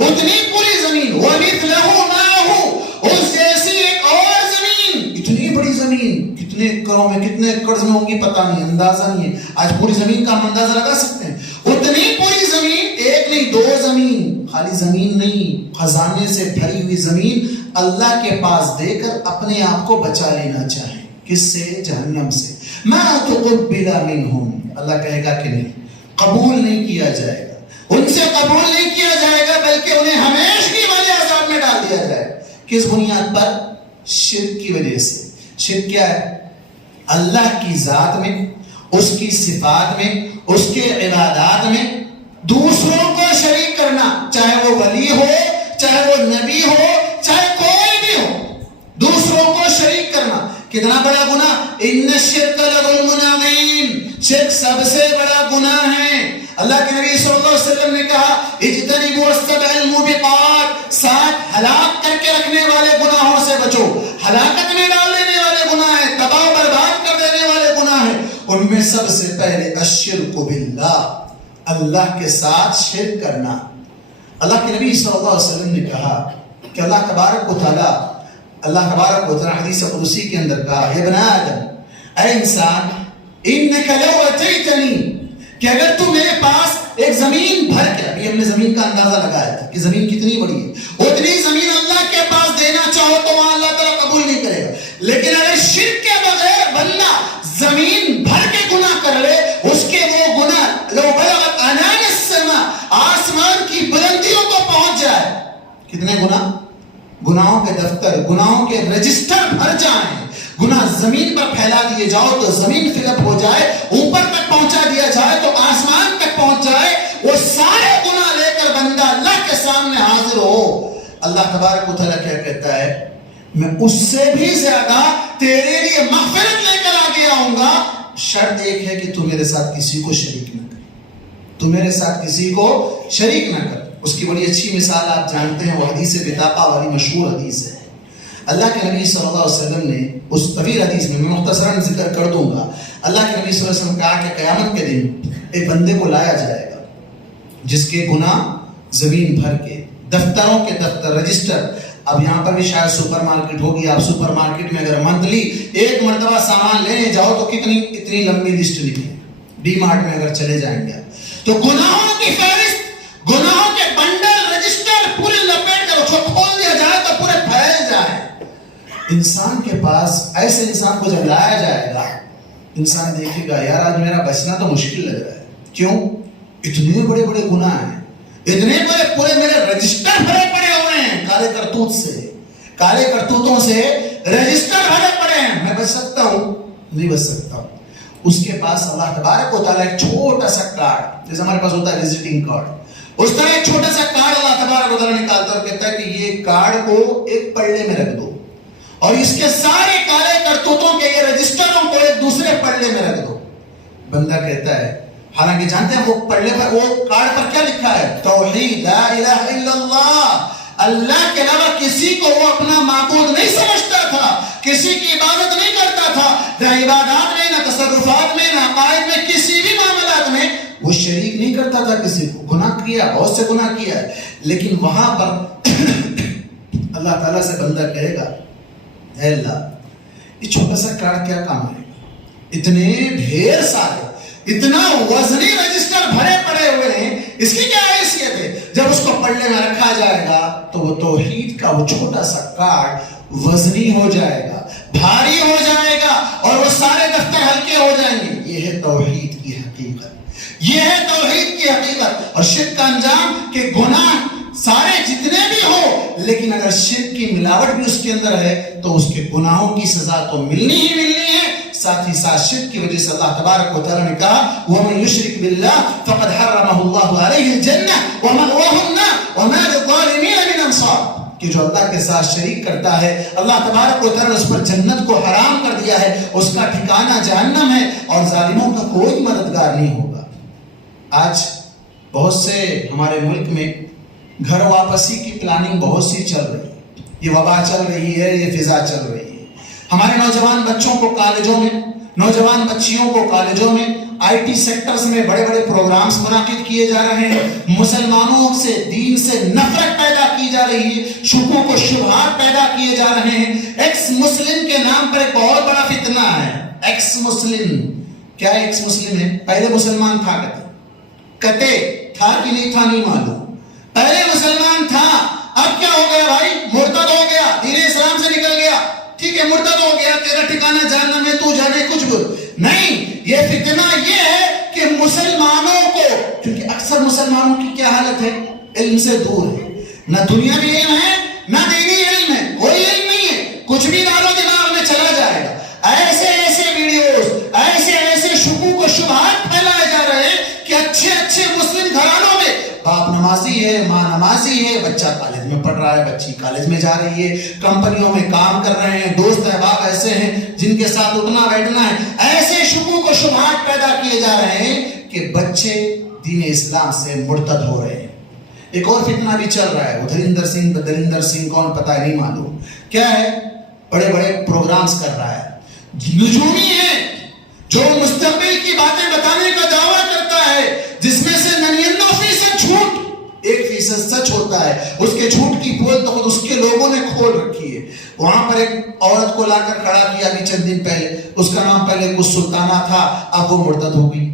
اتنی پوری زمین، وَمِثْلَهُ مَعَهُ، اس جیسی ایک اور زمین. اتنی بڑی زمین کتنے ایکڑوں میں، کتنے ایکڑ میں ہوں گی پتہ نہیں، اندازہ نہیں ہے. آج پوری زمین کا ہم اندازہ لگا سکتے ہیں. اتنی پوری زمین، ایک نہیں 2 زمین، خالی زمین نہیں، خزانے سے بھری ہوئی زمین اللہ کے پاس دے کر اپنے آپ کو بچا لینا چاہیں. کس سے؟ جہنم سے. مَا تُقُبِّلَ مِنْهُمْ، اللہ کہے گا کہ نہیں، قبول نہیں کیا جائے گا، ان سے قبول نہیں کیا جائے گا، بلکہ انہیں ہمیشگی والے عذاب میں ڈال دیا جائے گا. کس بنیاد پر؟ شرک کی وجہ سے. شرک کیا ہے؟ اللہ کی ذات میں، اس کی صفات میں، اس کے عبادات میں دوسروں کو شریک کرنا، چاہے وہ ولی ہو، چاہے وہ نبی ہو، چاہے کوئی بھی ہو، دوسروں کو شریک کرنا. کتنا بڑا گناہ؟ ان الشرک لظلم عظیم، شرک سب سے بڑا گناہ ہے. اللہ کے نبی صلی اللہ علیہ وسلم نے کہا اجتنبوا السبع الموبقات، 7 ہلاک کر کے رکھنے والے گناہوں سے بچو. ہلاکت میں ڈال دینے والے گناہ ہیں، تباہ و برباد کر دینے والے گناہ ہیں. ان میں سب سے پہلے الشرک باللہ، اللہ کے ساتھ شرک کرنا. اللہ کے نبی صلی اللہ علیہ وسلم نے کہا کہ اللہ تبارک و تعالیٰ حدیث قدسی کے اندر کہا اے ابن آدم، اے انسان، انک لو اتیتنی، کہ اگر تو میرے پاس ایک زمین بھر کے، ابھی ہم نے زمین کا اندازہ لگایا تھا کہ زمین کتنی بڑی ہے، اتنی زمین اللہ کے پاس دینا چاہو تو وہاں اللہ تعالیٰ قبول نہیں کرے گا. لیکن اگر شرک کے بغیر بندہ زمین بھر کے گناہ کر لے، اس کے وہ گناہ لو بلغت عنان السماء، آسمان کی بلندیوں کو پہنچ جائے. کتنے گناہ؟ گناہوں کے دفتر، گناہوں کے رجسٹر بھر جائیں، گناہ زمین پر پھیلا دیے جاؤ تو زمین فلپ ہو جائے، اوپر تک پہنچا دیا جائے تو آسمان تک پہنچ جائے، وہ سارے گناہ لے کر بندہ اللہ کے سامنے حاضر ہو، اللہ تبارک و تعالیٰ کیا کہتا ہے؟ میں اس سے بھی زیادہ تیرے لیے مغفرت لے کر آگے آؤں گا، شرط ایک ہے کہ تو میرے ساتھ کسی کو شریک نہ کر، تو میرے ساتھ کسی کو شریک نہ کر۔ اس کی بڑی اچھی مثال آپ جانتے ہیں، وہ حدیث بطاقہ والی مشہور حدیث ہے۔ اللہ کے نبی صلی اللہ علیہ وسلم نے اس طویل حدیث میں مختصراً ذکر کر دوں گا، اللہ کے نبی صلی اللہ علیہ وسلم کہا کہ قیامت کے دن ایک بندے کو لایا جائے گا جس کے گناہ زمین بھر کے، دفتروں کے دفتر، رجسٹر۔ اب یہاں پر بھی شاید سپر مارکیٹ ہوگی، آپ سپر مارکیٹ میں اگر منتھلی ایک مرتبہ سامان لینے جاؤ تو اتنی لمبی لسٹ نکلے، ڈی مارٹ میں اگر چلے جائیں گے تو گناہوں کی فہرست، گناہوں کے بنڈل، رجسٹر پورے لپیٹ کر اس کو کھول دیا جائے تو پورے پھیل جائے۔ انسان کے پاس، ایسے انسان کو جب لایا جائے گا، انسان دیکھے گا یار آج میرا بچنا تو مشکل لگ رہا ہے، کیوں؟ اتنے بڑے بڑے گناہ ہیں، اتنے بڑے پورے میرے رجسٹر بھرے پڑے ہوئے ہیں، کالے کرتوت سے، کالے کرتوتوں سے رجسٹر بھرے پڑے ہیں، میں بچ سکتا ہوں؟ نہیں بچ سکتا ہوں۔ اس کے پاس اللہ تبارک و تعالیٰ ایک چھوٹا سا کارڈ، جیسے ہمارے پاس ہوتا ہے وزٹنگ کارڈ، اس طرح ایک چھوٹا سا کارڈ اللہ تبارک و تعالیٰ نکالتا اور کہتا ہے کہ یہ کارڈ کو ایک پلڑے میں رکھ دو، اور اس کے سارے کالے کرتوتوں کے یہ رجسٹروں کو ایک دوسرے پلڑے میں رکھ دو۔ بندہ کہتا ہے، حالانکہ جانتے ہیں وہ پلڑے پر، وہ کارڈ پر کیا لکھا ہے؟ توحید، لا الہ الا اللہ، اللہ کے علاوہ کسی کو وہ اپنا معبود نہیں سمجھتا تھا، کسی کی عبادت نہیں کرتا تھا، نہ عبادات میں، نہ تصرفات میں، نہ عقائد میں، کسی بھی معاملات میں وہ شریک نہیں کرتا تھا کسی کو۔ گناہ کیا، بہت سے گناہ کیا ہے، لیکن وہاں پر اللہ تعالیٰ سے بندہ کہے گا، اے اللہ یہ چھوٹا سا کارڈ کیا کام ہے؟ اتنے ڈھیر سارے، اتنا وزنی رجسٹر بھرے پڑے ہوئے ہیں، اس کی کیا حیثیت ہے؟ جب اس کو پلڑے میں رکھا جائے گا تو وہ توحید کا وہ چھوٹا سا کارڈ وزنی ہو جائے گا، بھاری ہو جائے گا، اور وہ سارے دفتر ہلکے ہو جائیں گے۔ یہ ہے توحید کی حقیقت، یہ ہے توحید کی حقیقت۔ اور شرک کا انجام کہ گناہ سارے جتنے بھی ہو، لیکن اگر شرک کی ملاوٹ بھی اس کے اندر ہے تو اس کے گناہوں کی سزا تو ملنی ہی ملنی ہے۔ ساتھ ہی ساتھ شرک کی وجہ سے اللہ تبارک و تعالیٰ نے کہا وَمَن يُشْرِكْ بِاللَّهِ فَقَدْ حَرَّمَهُ اللَّهُ عَلَيْهِ الْجَنَّةَ وَمَأْوَاهُ النَّارُ وَمَا لِلظَّالِمِينَ مِنْ أَنصَارٍ، کہ جو اللہ کے ساتھ شریک کرتا ہے اللہ تبارک و تعالیٰ نے اس پر جنت کو حرام کر دیا ہے، اس کا ٹھکانہ جہنم ہے، اور ظالموں کا کوئی مددگار نہیں ہوگا۔ آج بہت سے ہمارے ملک میں گھر واپسی کی پلاننگ بہت سی چل رہی ہے، یہ وبا چل رہی ہے، یہ فضا چل رہی ہے۔ ہمارے نوجوان بچوں کو کالجوں میں، نوجوان بچیوں کو کالجوں میں، آئی ٹی سیکٹرز میں بڑے بڑے پروگرامز منعقد کیے جا رہے ہیں، مسلمانوں سے، دین سے نفرت پیدا کی جا رہی ہے، شکوک و شبہات پیدا کیے جا رہے ہیں۔ ایکس مسلم کے نام پر ایک بہت بڑا فتنہ ہے، ایکس مسلم۔ کیا ایکس مسلم ہے؟ پہلے مسلمان تھا کہتے تھا کہ نہیں تھا نہیں معلوم، پہلے مسلمان تھا، اب کیا ہو گیا بھائی؟ مرتد ہو گیا، دین اسلام سے نکل گیا، ٹھیک ہے مرتد ہو گیا، تیرا ٹھکانہ جہنم میں، تو جانے کچھ بھی نہیں۔ یہ فتنہ یہ ہے کہ مسلمانوں کو، کیونکہ اکثر مسلمانوں کی کیا حالت ہے؟ علم سے دور ہے، نہ دنیا بھی علم ہے نہ دینی علم ہے، کوئی علم نہیں ہے، کچھ بھی ڈالو دماغ میں چلا جائے گا۔ ایسے ایسے ویڈیوز، ایسے ایسے شکوک و شبہات پھیلائے جا رہے ہیں کہ اچھے اچھے مسلم گھرانوں میں باپ نمازی ہے، ماں نمازی ہے، بچہ کالج میں پڑھ رہا ہے، بچی کالج میں جا رہی ہے، کمپنیوں میں کام کر رہے ہیں، دوست احباب ایسے ہیں جن کے ساتھ اٹھنا بیٹھنا ہے، ایسے شکوک و شبہات پیدا کیے جا رہے ہیں کہ بچے دین اسلام سے مرتد ہو رہے ہیں۔ ایک اور فتنہ بھی چل رہا ہے، دلندر سنگھ کون پتہ نہیں معلوم، کیا ہے؟ بڑے بڑے پروگرامز کر رہا ہے، نجومی ہے، جو مستقبل کی باتیں بتانے کا دعویٰ کرتا ہے، جس میں سے 99% جھوٹ، 1% سچ ہوتا ہے۔ اس کے جھوٹ کی پول تو خود اس کے لوگوں نے کھول رکھی ہے۔ وہاں پر ایک عورت کو لا کر کھڑا کیا ابھی چند دن پہلے، اس کا نام پہلے کچھ سلطانہ تھا، اب وہ مرتد ہو گئی۔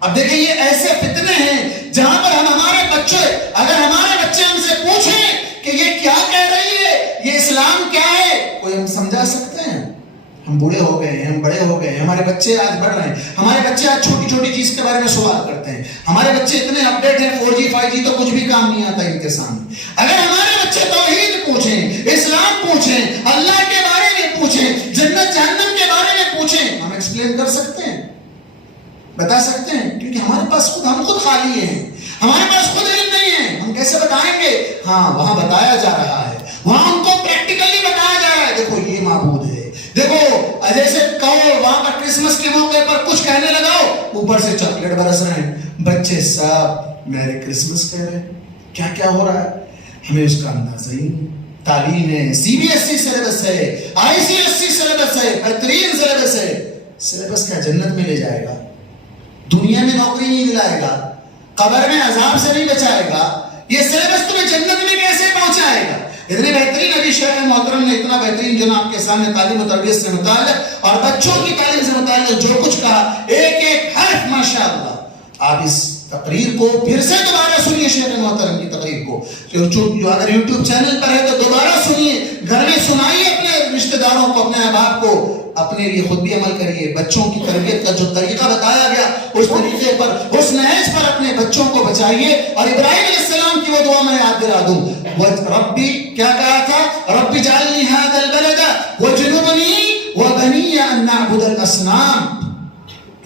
اب دیکھیں یہ ایسے فتنے ہیں جہاں پر ہم ہمارے بچے، اگر ہمارے بچے ہم سے پوچھیں کہ یہ کیا کہہ رہی ہے، یہ اسلام کیا ہے، کوئی ہم سمجھا سکتے ہیں؟ ہم بوڑھے ہو گئے ہیں، ہم بڑے ہو گئے ہیں، ہمارے بچے آج بڑھ رہے ہیں، ہمارے بچے آج چھوٹی چھوٹی چیز کے بارے میں سوال کرتے ہیں، ہمارے بچے اتنے اپڈیٹ ہیں، 4G 5G تو کچھ بھی کام نہیں آتا ان کے سامنے۔ اگر ہمارے بچے توحید پوچھیں، اسلام پوچھیں، اللہ کے بارے میں پوچھیں، جنت جہنم بتا سکتے ہیں؟ کیونکہ ہمارے پاس ہم خود خالی ہیں، ہمارے پاس خود علم نہیں ہے، ہم کیسے بتائیں گے؟ ہاں وہاں بتایا جا رہا ہے، وہاں ہم کو پریکٹیکلی بتایا جا رہا ہے، دیکھو یہ معبود ہے، دیکھو جیسے کہو وہاں پر کرسمس کے موقع پر کچھ کہنے لگاؤ، اوپر سے چاکلیٹ برس رہے ہیں، بچے سب میری کرسمس کہہ رہے ہیں، کیا کیا ہو رہا ہے ہمیں اس کا اندازہ ہی نہیں۔ تعلیم ہے، C B S E syllabus ہے، I C S C syllabus ہے، بہترین سلیبس ہے، سلیبس کیا جنت میں لے جائے گا؟ دنیا میں نوکری نہیں دلائے گا، قبر میں عذاب سے نہیں بچائے گا، یہ سلیبس تمہیں جنت میں کیسے پہنچائے گا؟ اتنی بہترین ابھی شیخ محترم نے اتنا بہترین جناب کے سامنے تعلیم و تربیت سے متعلق اور بچوں کی تعلیم سے متعلق جو کچھ کہا، ایک ایک حرف ماشاءاللہ۔ آپ اس تقریر کو پھر سے دوبارہ سنیے، شیخ محترم کی تقریر کو، جو اگر یوٹیوب چینل پر ہے تو دوبارہ سنیے، گھر میں سنائیے اپنے رشتہ داروں کو، اپنے احباب کو، اپنے لیے خود بھی عمل کریے۔ بچوں کی تربیت کا جو طریقہ بتایا گیا اس طریقے پر، اس نہج پر اپنے بچوں کو بچائیے۔ اور ابراہیم علیہ السلام کی وہ دعا میں یاد دلا دوں، ربی کیا کہا تھا؟ ربی جعلنی ھذا البلد وجنبنی وبنی ان نعبد الاصنام۔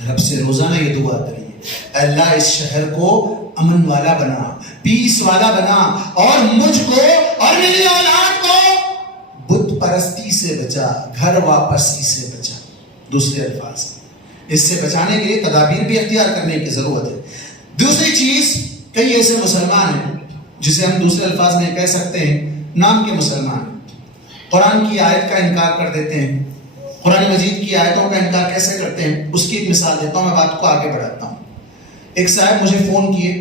رب سے روزانہ یہ دعا کریے، اللہ اس شہر کو امن والا بنا، پیس والا بنا، اور مجھ کو اور میری اولاد کو بت پرستی سے بچا، گھر واپسی سے بچا۔ دوسرے الفاظ، اس سے بچانے کے لیے تدابیر بھی اختیار کرنے کی ضرورت ہے۔ دوسری چیز، کئی ایسے مسلمان ہیں جسے ہم دوسرے الفاظ میں کہہ سکتے ہیں نام کے مسلمان، قرآن کی آیت کا انکار کر دیتے ہیں، قرآن مجید کی آیتوں کا انکار کیسے کرتے ہیں اس کی ایک مثال دیتا ہوں، میں بات کو آگے بڑھاتا ہوں۔ ایک صاحب مجھے فون کیے،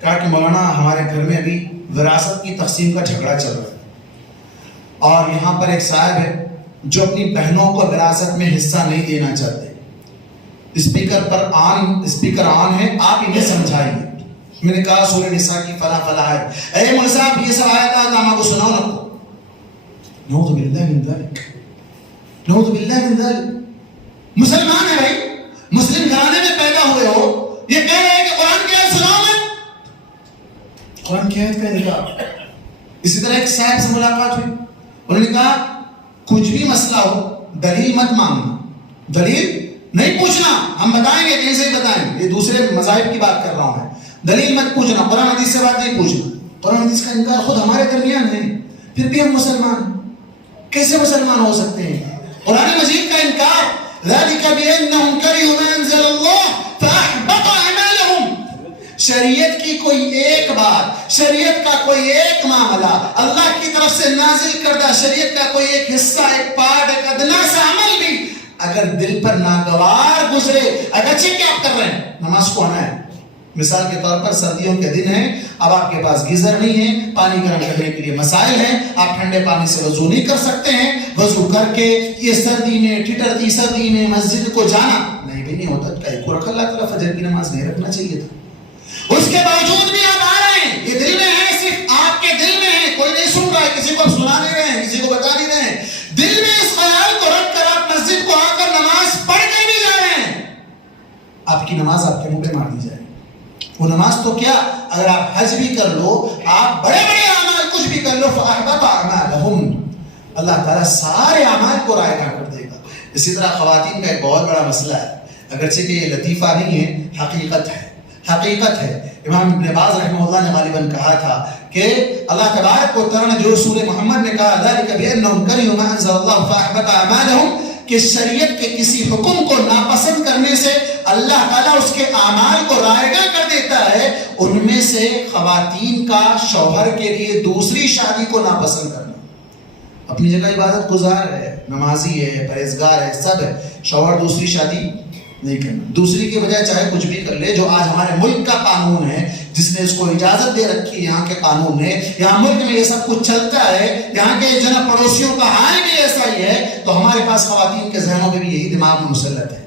کہا کہ مولانا ہمارے گھر میں ابھی وراثت کی تقسیم کا جھگڑا چل رہا ہے، اور یہاں پر ایک صاحب ہے جو اپنی بہنوں کو وراثت میں حصہ نہیں دینا چاہتے، اسپیکر آن ہے، آپ انہیں سمجھائیے۔ میں نے کہا سورہ نساء کی فلاں فلاں ہے، اے مولوی صاحب یہ سب آیت ہے، آپ کو سناؤ نا۔ نعوذ باللہ من ذلک، نعوذ باللہ من ذلک۔ مسلمان ہے بھائی، مسلم گھرانے میں پیدا ہوئے ہو، یہ کہہ رہے ہیں کہ قرآن کی آیت سناؤ میں، قرآن کی آیت کا انکار۔ اسی طرح ایک صاحب سے ملاقات ہوئی، انہوں نے کہا کچھ بھی مسئلہ ہو دلیل مت مانگنا، دلیل نہیں پوچھنا، ہم بتائیں گے کہیں سے ہی بتائیں گے، یہ دوسرے مذاہب کی بات کر رہا ہوں میں، دلیل مت پوچھنا، قرآن حدیث سے بات نہیں پوچھنا۔ قرآن حدیث کا انکار خود ہمارے درمیان ہے، پھر بھی ہم مسلمان کیسے مسلمان ہو سکتے ہیں؟ قرآن مجید کا انکار، ذالک بأنہم کرہوا ما انزل اللہ فأحبط اعمالہم۔ شریعت کی کوئی ایک بات، شریعت کا کوئی ایک معاملہ، اللہ کی طرف سے نازل کردہ شریعت کا کوئی ایک حصہ، ایک پارٹ، ایک ادنا سا عمل بھی اگر دل پر ناگوار گزرے، اگرچہ کیا آپ کر رہے ہیں، نماز کو آنا ہے۔ مثال کے طور پر سردیوں کے دن ہیں، اب آپ کے پاس گیزر نہیں ہے، پانی گرم کرنے کے لیے مسائل ہیں، آپ ٹھنڈے پانی سے وضو نہیں کر سکتے ہیں، وضو کر کے یہ سردی میں، ٹھٹرتی سردی میں مسجد کو جانا نہیں بھی نہیں ہوتا، کہیں کو رکھ اللہ تعالیٰ فجر کی نماز نہیں رکھنا چاہیے تھا، اس کے باوجود بھی آپ آ رہے ہیں، یہ دل میں ہے، صرف آپ کے دل میں ہے، کوئی نہیں سن رہا ہے، کسی کو سنا نہیں رہے ہیں، کسی کو بتا نہیں رہے ہیں، دل میں اس خیال کو رکھ کر آپ مسجد کو آ کر نماز پڑھ کے بھی جا رہے ہیں، آپ کی نماز آپ کے منہ پہ مار دی جائے۔ وہ نماز تو کیا، اگر آپ حج بھی کر لو، آپ بڑے بڑے اعمال کچھ بھی کر لو، فَأَحْبَطَ أَعْمَالَهُمْ، اللہ تعالیٰ سارے اعمال کو رائگاں کر دے گا۔ اسی طرح خواتین کا ایک بہت بڑا مسئلہ ہے، اگرچہ کہ یہ لطیفہ نہیں ہے، حقیقت ہے، حقیقت ہے۔ امام ابن باز رحمہ اللہ نے غالباً کہا تھا کہ اللہ تبارک و تعالیٰ نے جو سورہ محمد میں کہا ذَلِكَ بِأَنَّهُمْ كَرِهُوا مَا أَنزَلَ اللَّهُ فَأَحْبَطَ أَعْمَالَهُمْ، کہ شریعت کے کسی حکم کو ناپسند کرنے سے اللہ تعالیٰ اس کے اعمال کو رائگاں کر دیتا ہے، ان میں سے خواتین کا شوہر کے لیے دوسری شادی کو ناپسند کرنا۔ اپنی جگہ عبادت گزار ہے، نمازی ہے، پرہیزگار ہے، سب ہے، شوہر دوسری شادی نہیں کرنا، دوسری کی بجائے چاہے کچھ بھی کر لے، جو آج ہمارے ملک کا قانون ہے، جس نے اس کو اجازت دے رکھی ہے، یہاں کے قانون نے، یہاں ملک میں یہ سب کچھ چلتا ہے، یہاں کے جناب پڑوسیوں کا حال بھی ایسا ہی ہے، تو ہمارے پاس خواتین کے ذہنوں میں بھی یہی دماغ مسلط ہے۔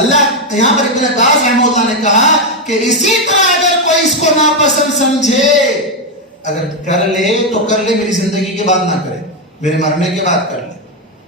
اللہ یہاں پر ابن باز رحمہ اللہ نے کہا کہ اسی طرح اگر کوئی اس کو ناپسند سمجھے، اگر کر لے تو کر لے، میری زندگی کے بعد نہ کرے، میرے مرنے کے بعد کر لے۔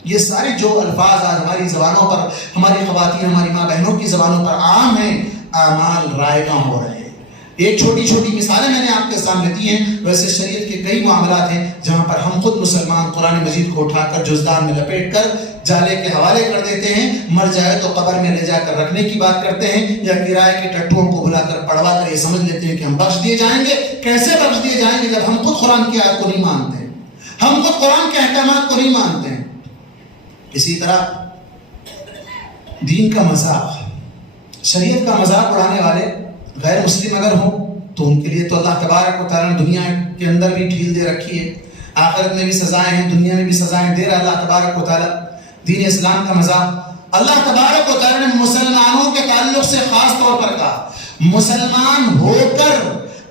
یہ سارے جو الفاظ آج ہماری زبانوں پر، ہماری خواتین، ہماری ماں بہنوں کی زبانوں پر عام ہیں، اعمال رائگاں ہو رہے ہیں، ایک چھوٹی چھوٹی مثالیں میں نے آپ کے سامنے دی ہیں، ویسے شریعت کے کئی معاملات ہیں جہاں پر ہم خود مسلمان قرآن مجید کو اٹھا کر جزدان میں لپیٹ کر جالے کے حوالے کر دیتے ہیں، مر جائے تو قبر میں لے جا کر رکھنے کی بات کرتے ہیں، یا کرائے کے ٹٹوؤں کو بلا کر پڑھوا کر یہ سمجھ لیتے ہیں کہ ہم بخش دیے جائیں گے۔ کیسے بخش دیے جائیں گے جب ہم خود قرآن کی آیت کو نہیں مانتے ہیں، ہم خود قرآن کے احکامات کو نہیں مانتے ہیں۔ اسی طرح دین کا مذاق، شریعت کا مذاق اڑانے والے غیر مسلم اگر ہوں تو ان کے لیے تو اللہ تبارک و تعالیٰ نے دنیا کے اندر بھی ڈھیل دے رکھی ہے، آخرت میں بھی سزائیں ہیں، دنیا میں بھی سزائیں دے رہا اللہ تبارک و تعالیٰ۔ دین اسلام کا مذاق اللہ تبارک و تعالیٰ نے مسلمانوں کے تعلق سے خاص طور پر کہا، مسلمان ہو کر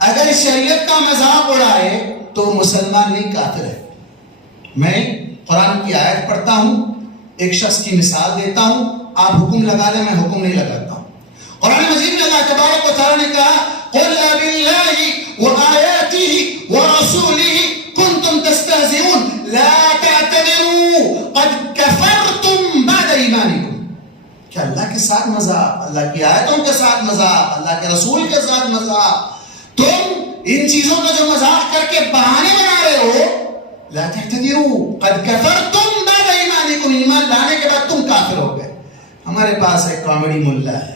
اگر شریعت کا مذاق اڑائے تو مسلمان نہیں، کافر ہے۔ میں قرآن کی آیت پڑھتا ہوں، ایک شخص کی مثال دیتا ہوں، آپ حکم لگا لیں، میں حکم نہیں لگاتا ہوں۔ قرآن مجید میں اللہ تبارک و تعالیٰ نے کہا قُلْ بِاللَّهِ وَآيَاتِهِ وَرَسُولِهِ كُنْتُمْ تَسْتَهْزِئُونَ لَا تَعْتَذِرُوا قَدْ كَفَرْتُمْ بَعْدَ إِيمَانِكُمْ۔ کہ اللہ کے ساتھ مذاق، اللہ کی آیتوں کے ساتھ مذاق، اللہ کے رسول کے ساتھ مذاق، تم ان چیزوں کا جو مذاق کر کے بہانے بنا رہے ہو، لا تعتذروا قد كفرتم بعد ایمانکم، ایمان لانے کے بعد تم کافر ہو گئے۔ ہمارے پاس ایک کامیڈی ملا ہے،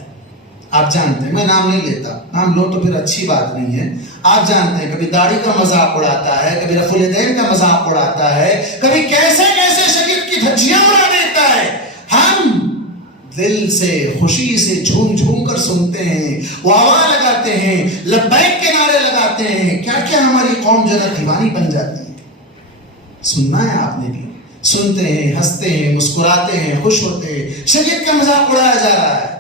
آپ جانتے ہیں، میں نام نہیں لیتا، نام لو تو پھر اچھی بات نہیں ہے، آپ جانتے ہیں کبھی داڑھی کا مذاق اڑاتا ہے، کبھی رفع الیدین کا مذاق اڑاتا ہے، کبھی کیسے کیسے شریعت کی دھجیاں اڑا دیتا ہے۔ ہم دل سے خوشی سے جھوم جھوم کر سنتے ہیں، واہ لگاتے ہیں، لبیک کے نعرے لگاتے ہیں، کیا کیا ہماری قوم جو ہے دیوانی بن جاتی ہے۔ سننا ہے آپ نے بھی، سنتے ہیں، ہنستے ہیں، مسکراتے ہیں، خوش ہوتے ہیں، شریعت کا مذاق اڑایا جا رہا ہے،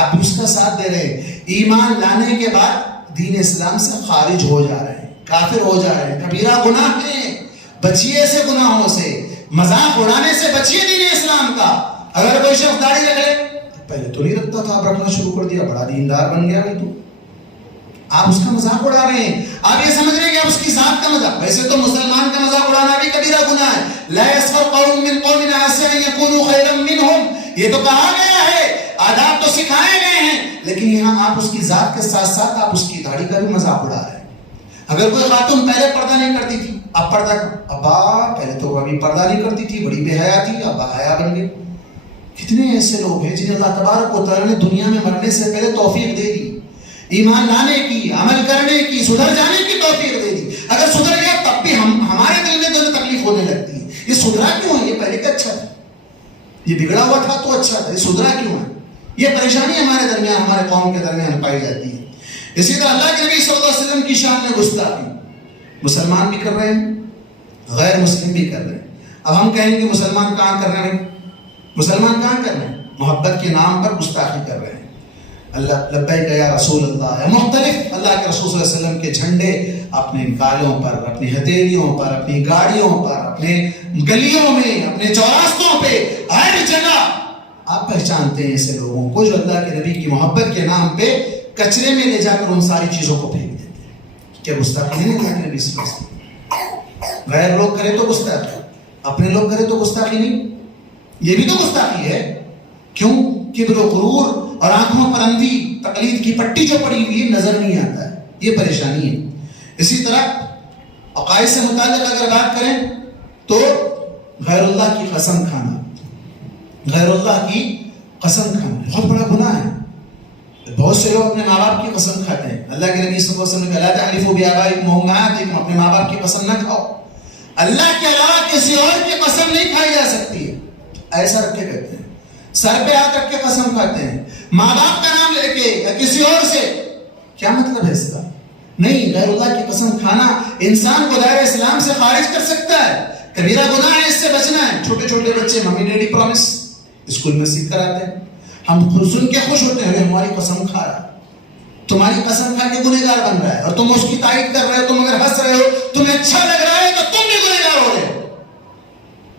آپ بھی اس کا ساتھ دے رہے ہیں، ایمان لانے کے بعد دین اسلام سے خارج ہو جا رہے ہیں، کافر ہو جا رہے ہیں، کبیرہ گناہ ہیں، بچیے ایسے گناہوں سے، مذاق اڑانے سے بچیے دین اسلام کا۔ اگر کوئی شخص داڑھی رکھ لے، پہلے تو نہیں رکھتا تھا، اب رکھنا شروع کر دیا، بڑا دیندار بن گیا بھائی تو، آپ اس کا مذاق اڑا رہے ہیں، آپ یہ سمجھ رہے ہیں کہ آپ اس کی ذات کا مذاق۔ ویسے تو مسلمان کا مذاق اڑانا بھی کبیرہ گناہ ہے، لا يسخر قوم من قوم عسى ان يكونوا خيرا منهم، یہ تو کہا گیا ہے، آداب تو سکھائے گئے ہیں، لیکن یہاں آپ اس کی ذات کے ساتھ ساتھ آپ اس کی داڑھی کا بھی مذاق اڑا رہے ہیں۔ اگر کوئی خاتون پہلے پردہ نہیں کرتی تھی، اب پردہ، ابا پہلے تو ابھی پردہ نہیں کرتی تھی، بڑی بے حیا تھی، اب حیا بن گئی۔ کتنے ایسے لوگ ہیں جنہیں اللہ تبارک و تعالیٰ نے دنیا میں مرنے سے پہلے توفیق دے دی، ایمان لانے کی، عمل کرنے کی، سدھر جانے کی توفیق دے دی۔ اگر سدھر گیا تب بھی ہمارے دل میں تو تکلیف ہونے لگتی ہے، یہ سدھرا کیوں ہے؟ یہ پہلے کا اچھا تھا، یہ بگڑا ہوا تھا تو اچھا تھا، یہ سدھرا کیوں ہے؟ یہ پریشانی ہمارے درمیان، ہمارے قوم کے درمیان پائی جاتی ہے۔ اسی طرح اللہ کے نبی صلی اللہ علیہ وسلم کی شان میں گستاخی مسلمان بھی کر رہے ہیں، غیر مسلم بھی کر رہے ہیں۔ اب ہم کہیں کہ مسلمان کہاں کر رہے ہیں؟ مسلمان کہاں کر رہے ہیں؟ محبت کے نام پر گستاخی کر رہے ہیں۔ اللہ لبیک یا رسول اللہ، مختلف اللہ کے رسول صلی اللہ علیہ وسلم کے جھنڈے اپنے گالوں پر، اپنی ہتھیلیوں پر، اپنی گاڑیوں پر، اپنے گلیوں میں، اپنے چوراستوں پہ، ہر جگہ آپ پہچانتے ہیں ایسے لوگوں کو جو اللہ کے نبی کی محبت کے نام پہ کچرے میں لے جا کر ان ساری چیزوں کو پھینک دیتے ہیں۔ کیا گستاخی نہیں اللہ کے نبی صلی اللہ علیہ وسلم؟ غیر لوگ کرے تو گستاخی، اپنے لوگ کرے تو گستاخی نہیں، یہ بھی تو گستاخی ہے۔ کیوں؟ کبر و غرور اور آنکھوں پر اندھی تقلید کی پٹی جو پڑی ہوئی نظر نہیں آتا ہے، یہ پریشانی ہے۔ اسی طرح عقائد سے متعلق اگر بات کریں تو غیر اللہ کی قسم کھانا، غیر اللہ کی قسم کھانا بہت بڑا گناہ ہے۔ بہت سے لوگ اپنے ماں باپ کی قسم کھاتے ہیں، اللہ کے نبی صلی اللہ علیہ وسلم نے کہا لا تحلفوا بآبائکم وأمہاتکم، اپنے ماں باپ کی قسم نہ کھاؤ، اللہ کے علاوہ کسی اور کی قسم نہیں کھائی جا سکتی ہے۔ ایسا رکھ کے کہتے ہیں، سر پہ ہاتھ رکھ کے قسم کھاتے ہیں، ماں باپ کا نام لے کے یا کسی اور سے، کیا مطلب ہے اس کا؟ نہیں، غیر اللہ کی قسم کھانا انسان کو دائرہ اسلام سے خارج کر سکتا ہے، کبیرہ گناہ ہے، اس سے بچنا ہے۔ چھوٹے چھوٹے بچے ممی ڈیڈی پرومس اسکول میں سیکھ کر آتے ہیں، ہم خود سن کے خوش ہوتے ہیں، ہماری قسم کھا رہا ہے، تمہاری قسم کھا کے گنہگار بن رہا ہے، اور تم اس کی تائید کر رہے ہو، تم اگر ہنس رہے ہو، تمہیں اچھا لگ رہا ہے تو تم بھی گنہگار ہو رہے ہو۔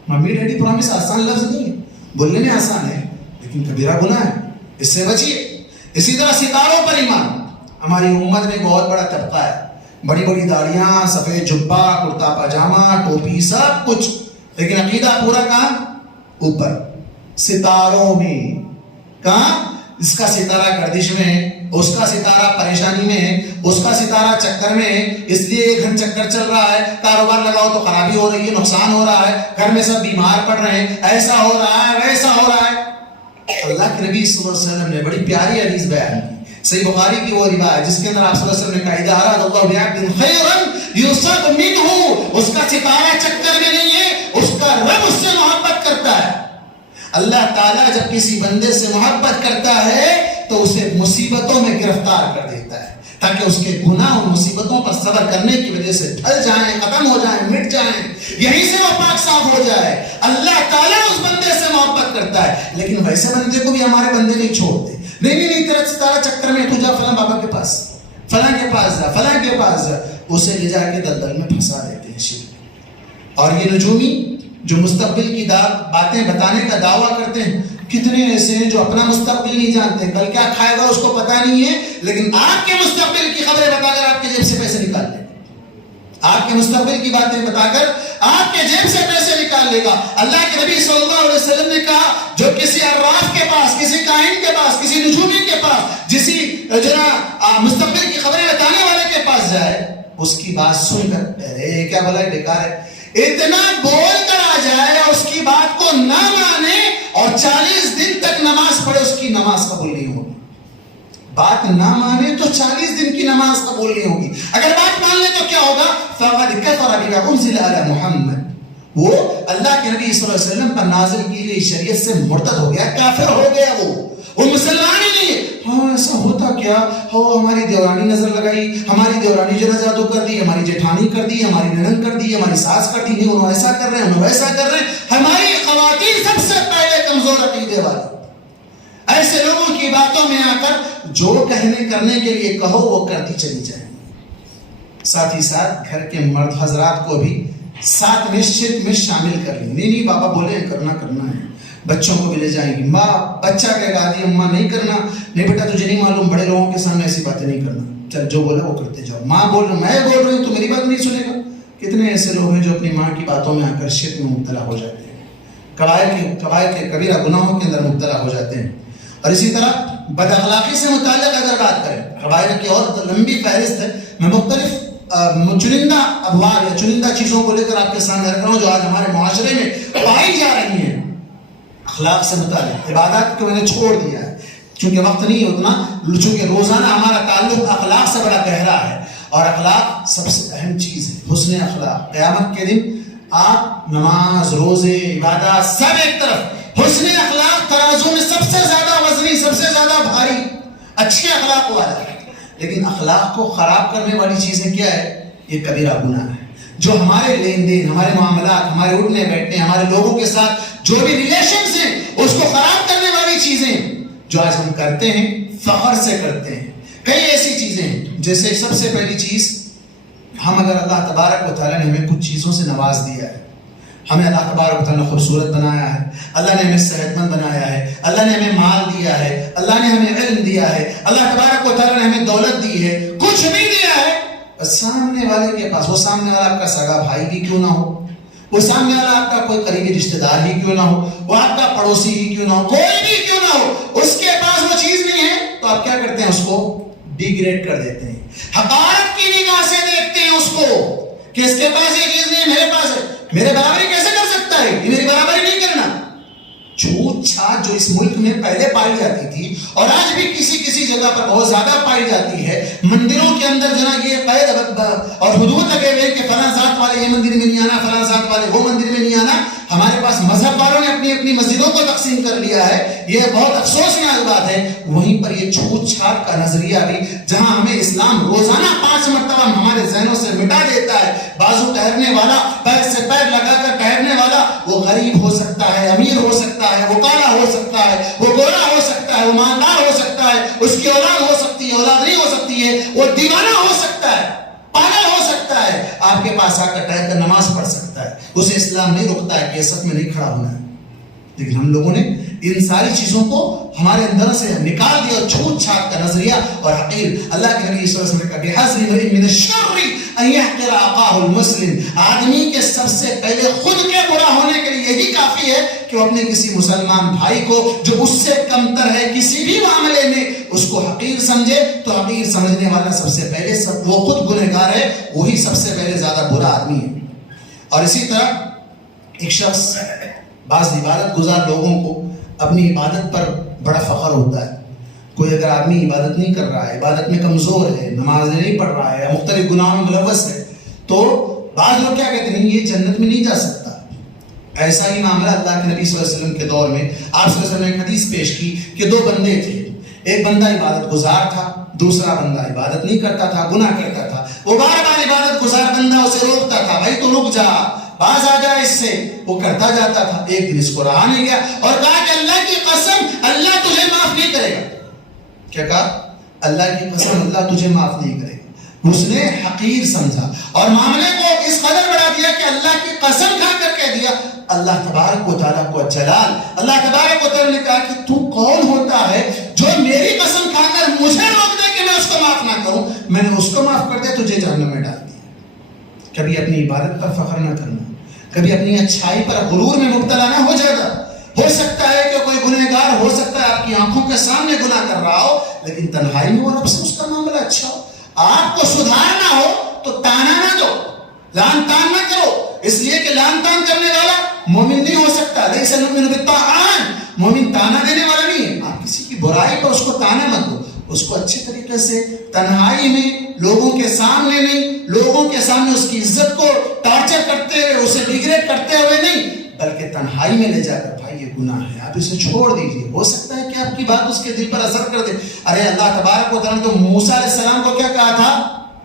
ممی ڈیڈی پرومس آسان لفظ نہیں ہے، بولنے میں آسان ہے لیکن کبیرہ گناہ ہے، اس سے بچیے۔ اسی طرح ستاروں پر ایمان، ہماری امت میں بہت بڑا طبقہ ہے، بڑی بڑی داڑیاں، سفید جبہ، کرتا پاجامہ، ٹوپی، سب کچھ، لیکن عقیدہ پورا کہاں؟ اوپر ستاروں میں۔ کہاں؟ اس کا ستارہ گردش میں ہے، اس کا ستارہ پریشانی میں ہے، اس کا ستارہ چکر میں ہے، اس لیے ایک گھن چکر چل رہا ہے، کاروبار لگاؤ تو خرابی ہو رہی ہے، نقصان ہو رہا ہے، گھر میں سب بیمار پڑ رہے ہیں، ایسا ہو رہا ہے، ویسا ہو رہا ہے۔ اللہ کے نبی صلی اللہ علیہ وسلم نے بڑی پیاری حدیث بیان کی، صحیح بخاری کی وہ روایت جس کے اندر آپ صلی اللہ علیہ وسلم نے کہا اذا اراد اللہ بعبد خیرا یصب منہ، اس کا ستارہ چکر میں نہیں ہے، اس کا رب اس سے محبت کرتا ہے۔ اللہ تعالیٰ جب کسی بندے سے محبت کرتا ہے تو اسے مصیبتوں میں گرفتار کر دیتا ہے تاکہ اس کے گناہ اور مصیبتوں پر صبر کرنے کی وجہ سے ڈھل جائیں، ختم ہو جائیں، مٹ جائیں، یہیں سے وہ پاک صاف ہو جائے۔ اللہ تعالیٰ اس بندے سے محبت کرتا ہے، لیکن ویسے بندے کو بھی ہمارے بندے نہیں چھوڑتے۔ نہیں تیرا ستارہ چکر میں، تو جا فلاں بابا کے پاس، فلاں کے پاس جا، فلاں کے پاس جا، اسے لے جا کے دلدل میں پھنسا دیتے ہیں شرک۔ اور یہ نجومی جو مستقبل کی باتیں بتانے کا دعویٰ کرتے ہیں، کتنے ایسے ہیں جو اپنا مستقبل نہیں جانتے، کل کیا کھائے گا اس کو پتہ نہیں ہے، لیکن آپ کے مستقبل کی خبریں بتا کر آپ کے جیب سے پیسے نکال لے گا، آپ کے مستقبل کی باتیں بتا کر آپ کے جیب سے پیسے نکال لے گا۔ اللہ کے نبی صلی اللہ علیہ وسلم نے کہا جو کسی عراف کے پاس، کسی کاہن کے پاس، کسی نجومی کے پاس، کسی مستقبل کی خبریں بتانے والے کے پاس جائے، اس کی بات سن کر ارے کیا بھلا بیکار ہے، اتنا بول کر آ جائے اور اس کی بات کو نہ مانے اور 40 دن تک نماز پڑھے، اس کی نماز قبول نہیں ہوگی۔ بات نہ مانے تو 40 دن کی نماز قبول نہیں ہوگی، اگر بات مان لے تو کیا ہوگا؟ فَقَدْ كَفَرَ بِمَا أُنزِلَ عَلَى مُحَمَّدٍ، وہ اللہ کے نبی صلی اللہ علیہ وسلم پر نازل کی گئی شریعت سے مرتد ہو گیا، کافر ہو گیا، وہ مسلمان ہی نہیں ہے۔ ہاں ایسا ہوتا کیا ہو، ہماری دیورانی نظر لگائی، ہماری دیورانی جو جادو کر دی، ہماری جیٹھانی کر دی، ہماری ننند کر دی، ہماری ساس کر دی، نہیں انہوں ایسا کر رہے ہیں، انہوں ایسا کر رہے ہیں۔ ہماری خواتین سب سے پہلے کمزور عقیدے والی، ایسے لوگوں کی باتوں میں آ کر جو کہنے کرنے کے لیے کہو وہ کرتی چلی جائیں۔ ساتھ ہی ساتھ گھر کے مرد حضرات کو بھی ساتھ میں شرک میں شامل کر لیں، نہیں بابا بولے کرنا ہے، بچوں کو بھی لے جائیں گی، ماں بچہ کہے گا دی اماں نہیں کرنا، نہیں بیٹا تجھے نہیں معلوم، بڑے لوگوں کے سامنے ایسی باتیں نہیں کرنا، چل جو بولا وہ کرتے جاؤ، ماں بول رہا میں بول رہی ہوں تو میری بات نہیں سنے گا۔ کتنے ایسے لوگ ہیں جو اپنی ماں کی باتوں میں آ کر شرک میں مبتلا ہو جاتے ہیں، قبائل کے کبیرہ گناہوں کے اندر مبتلا ہو جاتے ہیں۔ اور اسی طرح بد اخلاقی سے متعلق اگر بات کریں، قبائل کی اور لمبی فہرست ہے، میں مختلف چنندہ ابواب یا چنندہ چیزوں کو لے کر آپ کے سامنے رکھ رہا ہوں جو آج ہمارے معاشرے میں پائی جا رہی ہیں اخلاق سے متعلق۔ عبادات کو میں نے چھوڑ دیا ہے چونکہ وقت نہیں اتنا، چونکہ روزانہ ہمارا تعلق اخلاق سے بڑا گہرا ہے، اور اخلاق سب سے اہم چیز ہے، حسن اخلاق۔ قیامت کے دن آپ نماز، روزے، عبادات سب ایک طرف، حسن اخلاق ترازو میں سب سے زیادہ وزنی، سب سے زیادہ بھاری، اچھے اخلاق والا ہے۔ لیکن اخلاق کو خراب کرنے والی چیزیں کیا ہے؟ یہ کبیرہ گناہ ہے، جو ہمارے لین دین، ہمارے معاملات، ہمارے اٹھنے بیٹھنے، ہمارے لوگوں کے ساتھ جو بھی ریلیشنز ہیں اس کو خراب کرنے والی چیزیں جو آج ہم کرتے ہیں، فخر سے کرتے ہیں۔ کئی ایسی چیزیں ہیں، جیسے سب سے پہلی چیز، ہم اگر اللہ تبارک و تعالیٰ نے ہمیں کچھ چیزوں سے نواز دیا ہے، ہمیں اللہ تبارک و تعالیٰ نے خوبصورت بنایا ہے، اللہ نے ہمیں صحت مند بنایا ہے، اللہ نے ہمیں مال دیا ہے، اللہ نے ہمیں علم دیا ہے، اللہ تبارک و تعالیٰ نے ہمیں دولت دی ہے، کچھ بھی دیا ہے، سامنے والے کے پاس، وہ سامنے والا آپ کا سگا بھائی بھی کیوں نہ ہو، وہ سامنے والا آپ کا کوئی قریبی رشتہ دار ہی کیوں نہ ہو، وہ آپ کا پڑوسی ہی کیوں نہ ہو، کوئی بھی کیوں نہ ہو، اس کے پاس وہ چیز نہیں ہے تو آپ کیا کرتے ہیں؟ اس کو ڈیگریڈ کر دیتے ہیں، حقارت کی نگاہ سے دیکھتے ہیں اس کو کہ اس کے پاس یہ چیز نہیں، میرے پاس ہے، میرے برابری کیسے کر سکتا ہے، یہ میری برابری نہیں کرنا۔ چھوٹ چھاٹ جو اس ملک میں پہلے پائی جاتی تھی اور آج بھی کسی جگہ پر بہت زیادہ پائی جاتی ہے، مندروں کے اندر جو نا یہ قید اور حدود لگے ہوئے کہ فلاں ذات والے یہ مندر میں نہیں آنا، فلاں ذات والے وہ مندر میں نہیں آنا۔ ہمارے پاس مذہب والوں نے اپنی اپنی مسجدوں کو تقسیم کر لیا ہے، یہ بہت افسوسناک بات ہے۔ وہیں پر یہ چھوٹ چھاٹ کا نظریہ بھی، جہاں ہمیں اسلام روزانہ 5 مرتبہ ہمارے ذہنوں سے مٹا دیتا ہے، بازو ٹہرنے والا، پیر سے پیر لگا کر ٹہرنے والا، وہ غریب ہو سکتا ہے، امیر ہو سکتا ہے، وہ کالا ہو سکتا ہے، وہ گورا ہو سکتا ہے، وہ مالدار ہو سکتا ہے، اس کی اولاد ہو سکتی ہے، اولاد نہیں ہو سکتی ہے، وہ دیوانہ ہو سکتا ہے، پاگل ہو سکتا ہے، آپ کے پاس آ کر ٹہر کر نماز پڑھ سکتا ہے، اسے اسلام نہیں روکتا ہے کہ صف میں نہیں کھڑا ہونا ہے۔ لیکن ہم لوگوں نے ان ساری چیزوں کو ہمارے اندر سے نکال دیا، اور چھوٹ چھاٹ کا نظریہ اور حقیر. اللہ کے نبی صلی اللہ علیہ وسلم نے کہا بِحَسْبِ امْرِئٍ مِّنَ الشَّرِّ أَن يَحْقِرَ أَخَاهُ الْمُسْلِمَ، آدمی کے سب سے پہلے خود کے برا ہونے کے لیے یہی کافی ہے کہ وہ اپنے کسی مسلمان بھائی کو جو اس سے کمتر ہے کسی بھی معاملے میں اس کو حقیر سمجھے. تو حقیر سمجھنے والا سب سے پہلے وہ خود گنہگار ہے، وہی سب سے پہلے زیادہ برا آدمی ہے. اور اسی طرح ایک شخص، بعض عبادت گزار لوگوں کو اپنی عبادت پر بڑا فخر ہوتا ہے. کوئی اگر آدمی عبادت نہیں کر رہا ہے، عبادت میں کمزور ہے، نماز نہیں پڑھ رہا ہے، مختلف گناہوں میں ملوث ہے، تو بعض لوگ کیا کہتے ہیں یہ جنت میں نہیں جا سکتا. ایسا ہی معاملہ اللہ کے نبی صلی اللہ علیہ وسلم کے دور میں آپ صلی اللہ علیہ وسلم نے ایک حدیث پیش کی کہ دو بندے تھے. ایک بندہ عبادت گزار تھا، دوسرا بندہ عبادت نہیں کرتا تھا، گناہ کرتا تھا. وہ بار بار عبادت گزار بندہ اسے روکتا تھا، بھائی تو رک جا، باز آ جا اس سے. وہ کرتا جاتا تھا. ایک دن اس کو رہا نہیں گیا اور کہا کہ اللہ کی قسم اللہ تجھے معاف نہیں کرے گا. کیا کہا؟ اللہ کی قسم اللہ تجھے معاف نہیں کرے گا. اس نے حقیر سمجھا اور معاملے کو اس قدر بڑھا دیا کہ اللہ کی قسم کھا کر کہہ دیا. اللہ تبارک و تعالیٰ کو جلال، اللہ تبارک و تعالیٰ نے کہا کہ تو کون ہوتا ہے جو میری قسم کھا کر مجھے روک دے کہ میں اس کو معاف نہ کروں. میں نے اس کو معاف کر دیا، تجھے جہنم میں ڈال دیا. کبھی اپنی عبادت پر فخر نہ کرنا، کبھی اپنی اچھائی پر غرور میں مبتلا نہ ہو جانا. ہو سکتا ہے کہ کوئی گنہگار ہو سکتا ہے آپ کی آنکھوں کے سامنے گناہ کر رہا ہو، لیکن تنہائی میں وہ رب سے اس کا معاملہ اچھا ہو. آپ کو سدھارنا ہو تو تانا نہ دو، لان تان نہ کرو، اس لیے کہ لان تان کرنے والا مومن نہیں ہو سکتا. لیس المؤمن بالطاعان، مومن تانا دینے والا نہیں ہے. آپ کسی کی برائی پر اس کو تانا مت دو، اس کو اچھے طریقے سے تنہائی میں، لوگوں کے سامنے نہیں، لوگوں کے سامنے اس کی عزت کو ٹارچر کرتے ہوئے، اسے ڈیگریڈ کرتے ہوئے نہیں، بلکہ تنہائی میں لے جا کر بھائی یہ گناہ ہے، آپ اسے چھوڑ دیجئے. ہو سکتا ہے کہ آپ کی بات اس کے دل پر اثر کر دے. ارے اللہ تبارک و تعالیٰ نے تو موسیٰ علیہ السلام کو کیا کہا تھا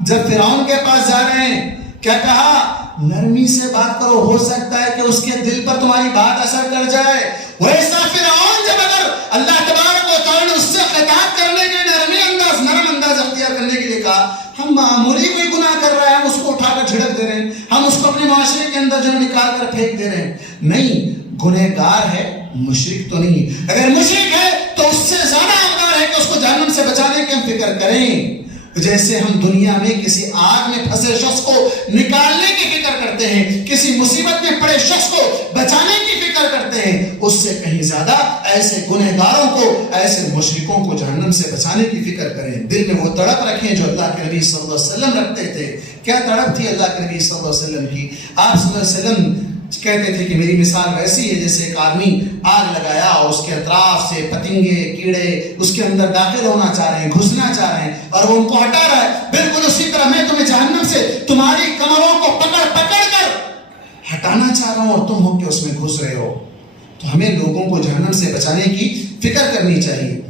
جب فرعون کے پاس جا رہے ہیں؟ کیا کہا؟ نرمی سے بات کرو، ہو سکتا ہے کہ اس کے دل پر تمہاری بات اثر کر جائے. ویسا فرعون جب اگر اللہ تبارک و تعالیٰ نے اس سے خطاب کرنے کے نرم انداز اختیار کرنے کے لیے کہا، ہم معمولی کوئی گناہ کر رہا ہے ہم اس کو اٹھا کر جھڑک دے رہے ہیں، ہم اس کو اپنے معاشرے کے اندر جو نکال کر پھینک دے رہے ہیں. نہیں، گنہگار ہے، مشرک تو نہیں. اگر مشرک ہے تو اس سے زیادہ حقدار ہے کہ اس کو جہنم سے بچانے کی ہم فکر کریں. جیسے ہم دنیا میں کسی آگ میں پھنسے شخص کو نکالنے کی فکر کرتے ہیں، کسی مصیبت میں پڑے شخص کو بچانے کی فکر کرتے ہیں، اس سے کہیں زیادہ ایسے گنہگاروں کو، ایسے مشرکوں کو جہنم سے بچانے کی فکر کریں. دل میں وہ تڑپ رکھیں جو اللہ کے نبی صلی اللہ علیہ وسلم رکھتے تھے. کیا تڑپ تھی اللہ کے نبی صلی اللہ علیہ وسلم کی؟ آپ صلی اللہ علیہ وسلم کہتے تھے کہ میری مثال ویسی ہے جیسے ایک آدمی آگ لگایا اور اس کے اطراف سے پتنگے کیڑے اس کے اندر داخل ہونا چاہ رہے ہیں، گھسنا چاہ رہے ہیں، اور وہ ان کو ہٹا رہا ہے. بالکل اسی طرح میں تمہیں جہنم سے تمہاری کمروں کو پکڑ پکڑ کر ہٹانا چاہ رہا ہوں اور تم ہو کے اس میں گھس رہے ہو. تو ہمیں لوگوں کو جہنم سے بچانے کی فکر کرنی چاہیے.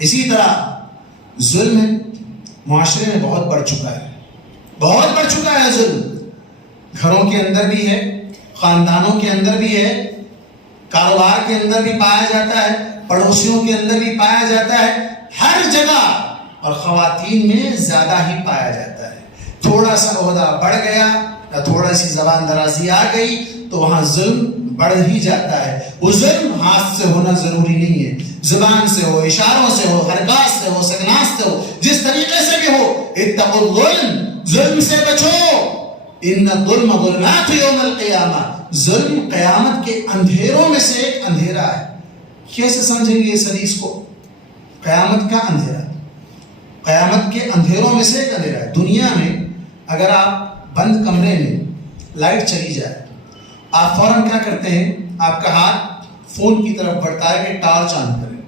اسی طرح ظلم معاشرے میں بہت بڑھ چکا ہے، بہت بڑھ چکا ہے. ظلم گھروں کے اندر بھی ہے، خاندانوں کے اندر بھی ہے، کاروبار کے اندر بھی پایا جاتا ہے، پڑوسیوں کے اندر بھی پایا جاتا ہے، ہر جگہ. اور خواتین میں زیادہ ہی پایا جاتا ہے. تھوڑا سا عہدہ بڑھ گیا یا تھوڑا سی زبان درازی آ گئی تو وہاں ظلم بڑھ ہی جاتا ہے. وہ ظلم ہاتھ سے ہونا ضروری نہیں ہے، زبان سے ہو، اشاروں سے ہو، حرکات سے ہو، سکنات سے ہو، جس طریقے سے بھی ہو. اتقوا الظلم، ظلم سے بچو. ان الظلم ظلمات یوم القیامہ، ظلم قیامت کے اندھیروں میں سے ایک اندھیرا ہے. کیسے سمجھیں گے اس حدیث کو؟ قیامت کا اندھیرا، قیامت کے اندھیروں میں سے ایک اندھیرا ہے. دنیا میں اگر آپ بند کمرے میں لائٹ چلی جائے، آپ فوراً کیا کرتے ہیں؟ آپ کا ہاتھ فون کی طرف بڑھتا ہے کہ ٹارچ آن کریں.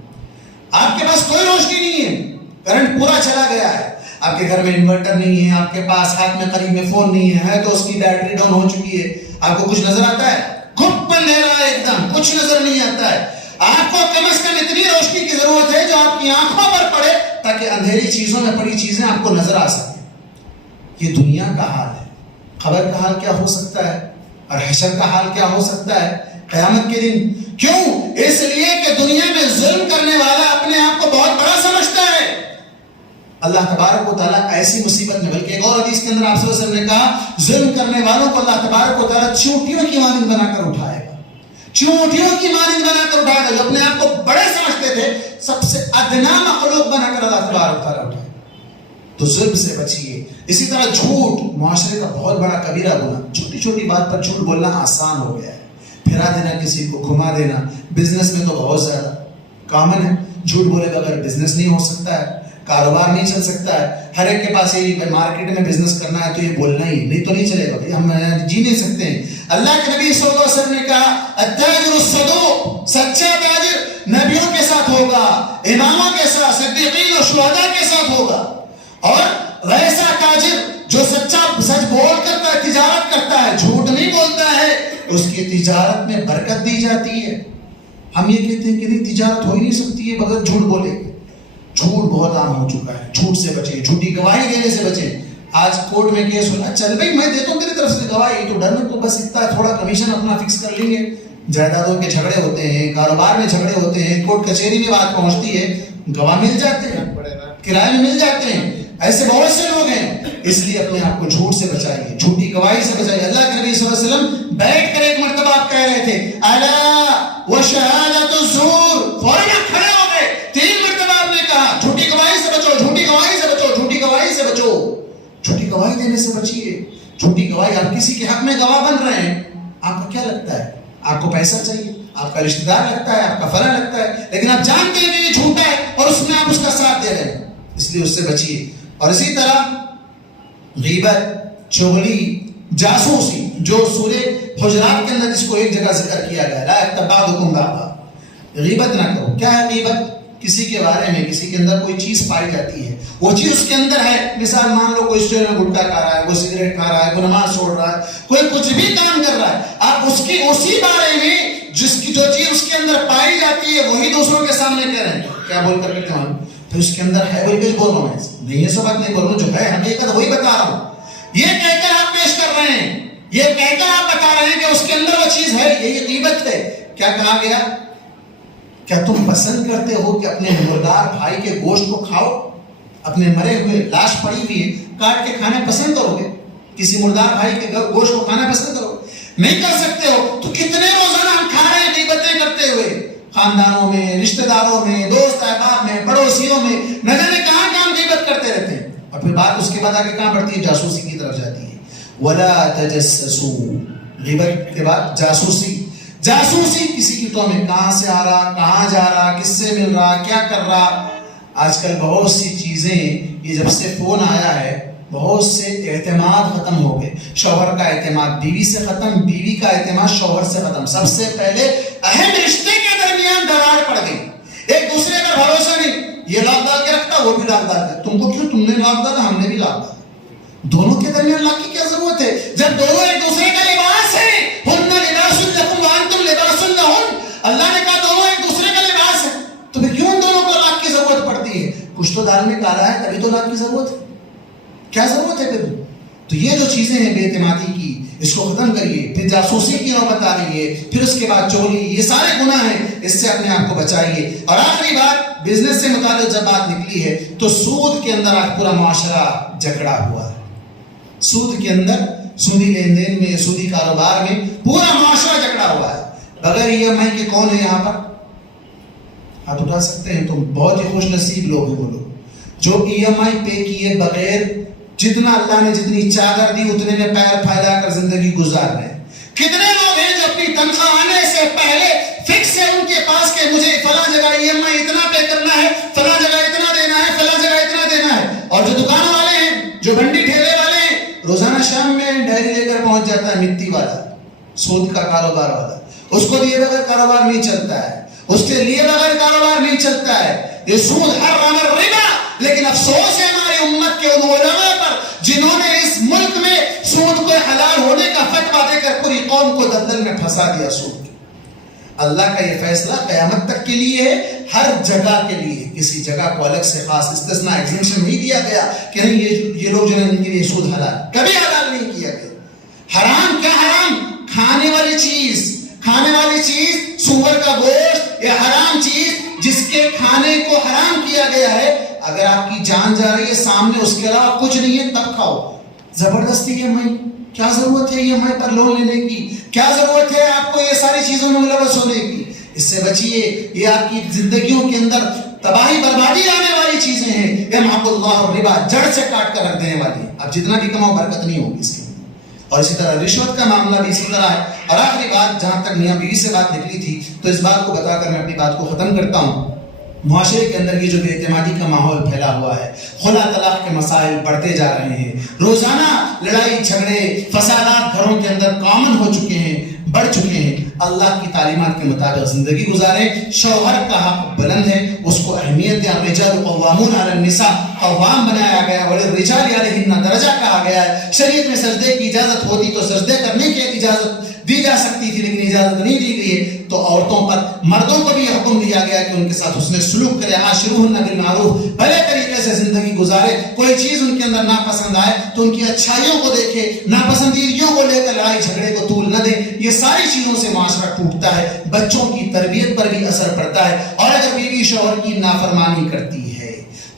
آپ کے پاس کوئی روشنی نہیں ہے، کرنٹ پورا چلا گیا ہے، آپ کے گھر میں انورٹر نہیں ہے، آپ کے پاس ہاتھ میں قریب میں فون نہیں ہے تو اس کی بیٹری ڈاؤن ہو چکی ہے. آپ کو کچھ نظر آتا ہے؟ گھپ اندھیرا ہے، ایک دم کچھ نظر نہیں آتا ہے. آپ کو کم از کم اتنی روشنی کی ضرورت ہے جو آپ کی آنکھوں پر پڑے تاکہ اندھیری چیزوں میں پڑی چیزیں آپ کو نظر آ سکیں. یہ دنیا کا حال ہے. قبر کا حال کیا ہو سکتا ہے اور حشر کا حال کیا ہو سکتا ہے قیامت کے دن؟ کیوں؟ اس لیے کہ دنیا میں ظلم کرنے والا اپنے آپ کو بہت بڑا سمجھتا ہے. اللہ تبارک و تعالیٰ ایسی مصیبت میں، بلکہ ایک اور حدیث کے اندر آپ صلی اللہ علیہ وسلم نے کہا ظلم کرنے والوں کو اللہ تبارک و تعالیٰ چیونٹیوں کی مانند بنا کر اٹھائے گا. چونٹیوں کی مانند بنا کر اٹھایا، جو اپنے آپ کو بڑے سمجھتے تھے، سب سے ادنا مخلوق بنا کر اللہ تبارک تعالیٰ اٹھائے۔ تو ظلم سے بچیے۔ اسی طرح جھوٹ معاشرے کا بہت بڑا کبیرہ گناہ، چھوٹی چھوٹی بات پر جھوٹ بولنا آسان ہو گیا ہے، پھرا دینا، کسی کو گھما دینا، بزنس میں تو بہت زیادہ کامن ہے، جھوٹ بولے بغیر بزنس نہیں ہو سکتا ہے، کاروبار نہیں چل سکتا ہے، ہر ایک کے پاس یہی مارکیٹ میں بزنس کرنا ہے تو یہ بولنا ہی نہیں تو نہیں چلے گا، بھائی ہم جی نہیں سکتے ہیں۔ اللہ کے نبی صلی اللہ علیہ وسلم نے کہا التاجر الصدوق، سچا تاجر نبیوں کے ساتھ ہوگا، اماموں کے ساتھ، صدیقین اور شہداء کے ساتھ ہوگا، اور ویسا تاجر جو سچا سچ بول کرتا ہے، تجارت کرتا ہے، جھوٹ نہیں بولتا ہے، اس کی تجارت میں برکت دی جاتی ہے۔ ہم یہ کہتے ہیں کہ نہیں تجارت ہو ہی نہیں سکتی ہے بغیر جھوٹ بولے۔ جھوٹ بہت عام ہو چکا ہے، جھوٹ سے بچیں، جھوٹی گواہی دینے سے بچیں۔ آج کورٹ میں کیس ہونا، چل بھائی میں دیتا ہوں تیری طرف سے گواہی، تو ڈر میں تو بس اتنا تھوڑا کمیشن اپنا فکس کر لیں گے۔ جائیدادوں کے جھگڑے ہوتے ہیں، کاروبار میں جھگڑے ہوتے ہیں، کورٹ کچہری میں بات پہنچتی ہے، گواہ مل جاتے ہیں، کرائے میں مل جاتے ہیں۔ ایسے بہت سے لوگ ہیں، اس لیے اپنے آپ کو جھوٹ سے بچائیے، جھوٹی گواہی سے بچائیے۔ اللہ کے نبی صلی اللہ علیہ وسلم بیٹھ کر ایک مرتبہ آپ کہہ رہے تھے الا وشہادۃ الزور، فوراً آپ کھڑے ہو گئے، 3 مرتبہ آپ نے کہا جھوٹی گواہی سے بچو، جھوٹی گواہی سے بچو، جھوٹی گواہی سے بچو، جھوٹی گواہی دینے سے بچیے۔ جھوٹی گواہی، آپ کسی کے حق میں گواہ بن رہے ہیں، آپ کو کیا لگتا ہے؟ آپ کو پیسہ چاہیے، آپ کا رشتہ دار لگتا ہے، آپ کا فلاں لگتا ہے، لیکن آپ جانتے ہیں کہ یہ جھوٹا ہے اور اس میں آپ اس کا ساتھ دے رہے ہیں، اس لیے اس سے بچیے۔ اور اسی طرح غیبت، چغلی، جاسوسی، جو سورہ حجرات کے اندر جس کو ایک جگہ ذکر کیا گیا، لا یغتب بعضکم بعضا، غیبت نہ کرو۔ کیا ہے غیبت؟ کسی کے بارے میں کسی کے اندر کوئی چیز پائی جاتی ہے، وہ چیز اس کے اندر ہے، مثال مان لو کوئی اسٹور میں گٹکا کھا رہا ہے، کوئی سگریٹ کھا رہا ہے، کوئی نماز چھوڑ رہا ہے، کوئی کچھ بھی کام کر رہا ہے، آپ اس کی اسی بارے میں جس کی جو چیز اس کے اندر پائی جاتی ہے وہی دوسروں کے سامنے کہہ رہے ہیں، کیا بول کر کے کہوں پھر اس کے اندر ہے وہی کچھ بول رہا ہوں، نہیں یہ سب بات نہیں بول رہا ہوں، جو ہے حقیقت وہی بتا رہا ہوں، یہ کہہ کر آپ پیش کر رہے ہیں، یہ کہہ کر آپ بتا رہے ہیں کہ اس کے اندر وہ چیز ہے، یہی غیبت ہے۔ کیا کہا گیا؟ کیا تم پسند کرتے ہو کہ اپنے مردار بھائی کے گوشت کو کھاؤ؟ اپنے مرے ہوئے لاش پڑی ہوئی ہے کاٹ کے کھانا پسند کرو گے؟ کسی مردار بھائی کے گوشت کو کھانا پسند کرو گے؟ نہیں کر سکتے ہو، تو کتنے روزانہ ہم کھا رہے ہیں غیبتیں کرتے ہوئے، خاندانوں میں، رشتہ داروں میں، دوست احباب میں، پڑوسیوں میں، نہ جانے کہاں کہاں غیبت کرتے رہتے ہیں، اور پھر بات اس کے بعد آگے کہاں بڑھتی ہے؟ جاسوسی کی طرف جاتی ہے۔ ولا تجسسوا، غیبت کے بعد جاسوسی، جاسوسی کسی کی تو ہمیں کہاں سے آ رہا، کہاں جا رہا، کس سے مل رہا، کیا کر رہا۔ آج کل بہت سی چیزیں، یہ جب سے فون آیا ہے بہت سے اعتماد ختم ہو گئے، شوہر کا اعتماد بیوی سے ختم، بیوی کا اعتماد شوہر سے ختم، سب سے پہلے اہم رشتے کے درمیان دراڑ پڑ گئی، ایک دوسرے پر بھروسہ نہیں، یہ لاک ڈال کے رکھتا وہ بھی لاک ڈال کے، تم کو کیوں، تم نے لاک ڈالا ہم نے بھی لاک ڈالا، دونوں کے درمیان لاک کی کیا ضرورت ہے جب دونوں ایک دوسرے کا لباس ہے، ہن لباس لکم وانتم لباس لہن، اللہ نے کہا دونوں ایک دوسرے کا لباس ہے، تو پھر کیوں دونوں کو لاک کی ضرورت پڑتی ہے؟ کچھ تو دال میں کالا ہے تبھی تو لاک کی ضرورت ہے، کیا ضرورت ہے پھر؟ تو یہ جو چیزیں ہیں بے اعتمادی کی، اس کو ختم کریے، پھر جاسوسی کی نوبت آ رہی ہے، پھر اس کے بعد چوری، یہ سارے گناہ ہیں، اس سے اپنے آپ کو بچائیے۔ اور آخری بات، بزنس سے متعلق جب بات نکلی ہے تو سود کے اندر آج پورا معاشرہ جکڑا ہوا ہے، سود کے اندر، سودی لین دین میں، سودی کاروبار میں پورا معاشرہ جکڑا ہوا ہے۔ بغیر ای ایم آئی کے کون ہے یہاں پر؟ ہاتھ اٹھا سکتے ہیں؟ تم بہت ہی خوش نصیب لوگ ہیں وہ لوگ جو ای ایم آئی پے کیے بغیر، جتنا اللہ نے جتنی چادر دی اتنے میں پیر پھیلا کر زندگی گزار رہے ہیں۔ کتنے لوگ ہیں جو اپنی تنخواہ آنے سے پہلے فکس ہے ان کے پاس کہ مجھے فلاں جگہ ای ایم آئی اتنا پے کرنا ہے، فلاں جگہ اتنا دینا ہے، فلاں جگہ اتنا دینا ہے۔ اور جو دکان والے ہیں، جو بنڈی ٹھیلے والے ہیں، روزانہ شام میں ڈائری لے کر پہنچ جاتا ہے مٹی والا، سود کا کاروبار والا، اس کو لیے بغیر کاروبار نہیں چلتا ہے، اس کے لیے بغیر کاروبار نہیں چلتا ہے۔ یہ سود حرم الربا، لیکن افسوس ہے ہماری امت کے ان علماء پر جنہوں نے اس ملک میں سود کو حلال ہونے کا فتویٰ دے کر پوری قوم کو دلدل میں پھنسا دیا۔ سود، اللہ کا یہ فیصلہ قیامت تک کے لیے ہے، ہر جگہ کے لیے، کسی جگہ کو الگ سے خاص استثناء ایگزمپشن نہیں دیا گیا کہ نہیں یہ لوگ جو ہیں ان کے لیے سود حلال، کبھی حلال نہیں کیا گیا۔ حرام کیا حرام؟ کھانے والی چیز، کھانے والی چیز سور کا گوشت، یہ حرام چیز جس کے کھانے کو حرام کیا گیا ہے، اگر آپ کی جان جا رہی ہے سامنے، اس کے علاوہ کچھ نہیں ہے تب کھاؤ، زبردستی ہے میں کیا ضرورت ہے EMI پر لون لینے کی؟ کیا ضرورت ہے آپ کو یہ ساری چیزوں میں ملوث ہونے کی؟ اس سے بچیے، یہ آپ کی زندگیوں کے اندر تباہی بربادی لانے والی چیزیں ہیں۔ یمحق اللہ الربا، جڑ سے کاٹ کر رکھ دینے والی۔ اب جتنا بھی کماؤ برکت نہیں ہوگی اس کے اندر۔ اور اسی طرح رشوت کا معاملہ بھی اسی طرح ہے۔ اور آخری بات، جہاں تک میاں بیوی سے بات نکلی تھی، تو اس بات کو بتا کر میں اپنی بات کو ختم کرتا ہوں۔ معاشرے کے اندر یہ جو بے اعتمادی کا ماحول پھیلا ہوا ہے، خلا طلاق کے مسائل بڑھتے جا رہے ہیں، روزانہ لڑائی جھگڑے فسادات گھروں کے اندر کامن ہو چکے ہیں، بڑھ چکے ہیں۔ اللہ کی تعلیمات کے مطابق زندگی گزاریں۔ شوہر کا حق بلند ہے، اس کو اہمیت دیں۔ الرجال قوامون علی النساء، قوام بنایا گیا ہے، وللرجال علیہن درجہ کہا گیا ہے۔ شریعت میں سجدے کی اجازت ہوتی تو سجدے کرنے کی اجازت دی جا سکتی تھی، لیکن اجازت نہیں دی گئی ہے۔ تو عورتوں پر، مردوں کو بھی حکم دیا گیا کہ ان کے ساتھ حسن سلوک کرے، عاشروہن بالمعروف، بھلے طریقے سے زندگی گزارے۔ کوئی چیز ان کے اندر ناپسند آئے تو ان کی اچھائیوں کو دیکھے، ناپسندیدگیوں کو لے کر لڑائی جھگڑے کو طول نہ دے۔ یہ ساری چیزوں سے معاشرہ ٹوٹتا ہے، بچوں کی تربیت پر بھی اثر پڑتا ہے۔ اور اگر بیوی شوہر کی نافرمانی کرتی ہے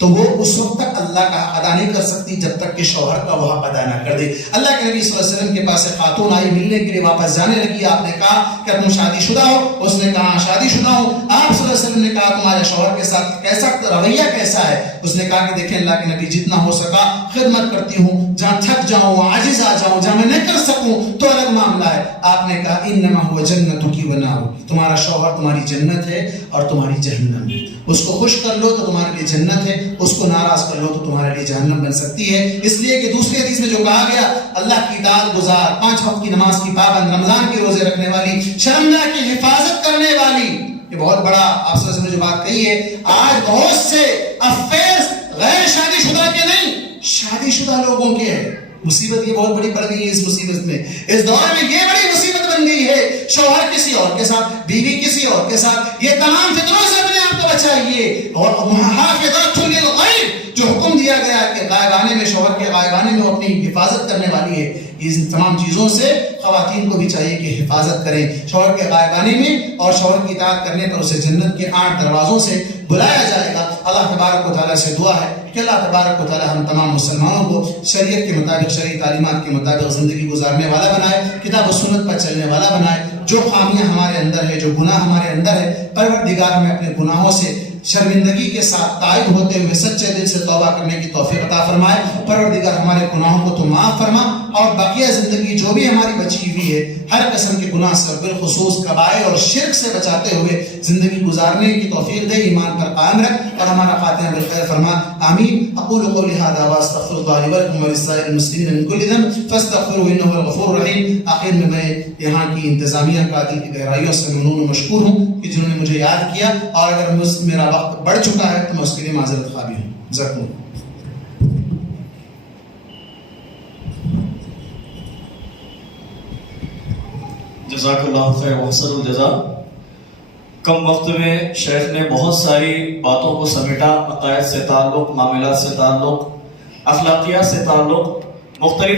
تو وہ اس وقت تک اللہ کا حق ادا نہیں کر سکتی جب تک کہ شوہر کا وہ حق ادا نہ کر دے۔ اللہ کے نبی صلی اللہ علیہ وسلم کے پاس خاتون آئی، ملنے کے لیے واپس جانے لگی۔ آپ نے کہا کہ تم شادی شدہ ہو؟ اس نے کہا شادی شدہ ہوں۔ آپ صلی اللہ علیہ وسلم نے کہا تمہارے شوہر کے ساتھ کیسا رویہ کیسا ہے؟ اس نے کہا کہ دیکھیں اللہ کے نبی، جتنا ہو سکا خدمت کرتی ہوں، جہاں تھک جاؤں، عاجز آ جاؤں، جہاں میں نہیں کر سکوں تو الگ معاملہ ہے۔ آپ نے کہا انما هو جنتک و نارک، تمہارا شوہر تمہاری جنت ہے اور تمہاری جہنم ہے۔ اس کو خوش کر لو تو تمہارے لیے جنت ہے، اس کو ناراض کر لو تو تمہارے لیے جہنم بن سکتی ہے۔ اس لیے کہ دوسری حدیث میں جو کہا گیا، اللہ کی اطاعت گزار، 5 وقت کی نماز کی پابند، رمضان کے روزے رکھنے والی، شرمگاہ کی حفاظت کرنے والی، یہ بہت بڑا آپ صلی اللہ علیہ وسلم نے جو بات کہی ہے۔ آج بہت سے افیئرز غیر شادی شدہ کے نہیں، شادی شدہ لوگوں کے ہیں۔ مصیبت یہ بہت بڑی پڑ گئی ہے اس مصیبت میں، اس دور میں یہ بڑی مصیبت بن گئی ہے۔ شوہر کسی اور کے ساتھ، بیوی کسی اور کے ساتھ، یہ تمام فتنوں سے اپنے آپ کو بچائیے۔ اور حافظات للغیب، جو حکم دیا گیا کہ غائبانے میں، شوہر کے غائبانے میں وہ اپنی حفاظت کرنے والی ہے، ان تمام چیزوں سے خواتین کو بھی چاہیے کہ حفاظت کریں۔ شوہر کے غائبانے میں اور شوہر کی اطاعت کرنے پر اسے جنت کے 8 دروازوں سے بلایا جائے گا۔ اللہ تبارک و تعالیٰ سے دعا ہے کہ اللہ تبارک و تعالیٰ ہم تمام مسلمانوں کو شریعت کے مطابق، شرعی تعلیمات کے مطابق زندگی گزارنے والا بنائے، کتاب و سنت پر چلنے والا بنائے۔ جو خامیاں ہمارے اندر ہے، جو گناہ ہمارے اندر ہے، پروردگار ہمیں اپنے گناہوں سے شرمندگی کے ساتھ تائب ہوتے ہوئے سچے دل سے توبہ کرنے کی توفیق عطا فرمائے۔ پروردگار ہمارے گناہوں کو تو معاف فرما، اور بقیہ زندگی جو بھی ہماری بچی ہوئی ہے ہر قسم کے گناہ سے، بالخصوص کبائر اور شرک سے بچاتے ہوئے زندگی گزارنے کی توفیق دے، ایمان پر قائم رکھ اور ہمارا خاتمہ بالخیر فرما، آمین۔ اقول قولی ھذا واستغفر اللہ لی ولکم ولسائر المسلمین من کل ذنب فاستغفروہ انہ هو الغفور الرحیم۔ آخر میں یہاں کی انتظامیہ کا دل کی گہرائیوں سے ممنون و مشکور ہوں کہ جنہوں نے مجھے یاد کیا، اور اگر میرا وقت بڑھ چکا ہے تو میں اس کے لیے معذرت خواہ بھی ہوں۔ جزاکم اللہ۔ جزاک اللہ خیر وحسن الجزا۔ کم وقت میں شیخ نے بہت ساری باتوں کو سمیٹا، عقائد سے تعلق، معاملات سے تعلق، اخلاقیات سے تعلق، مختلف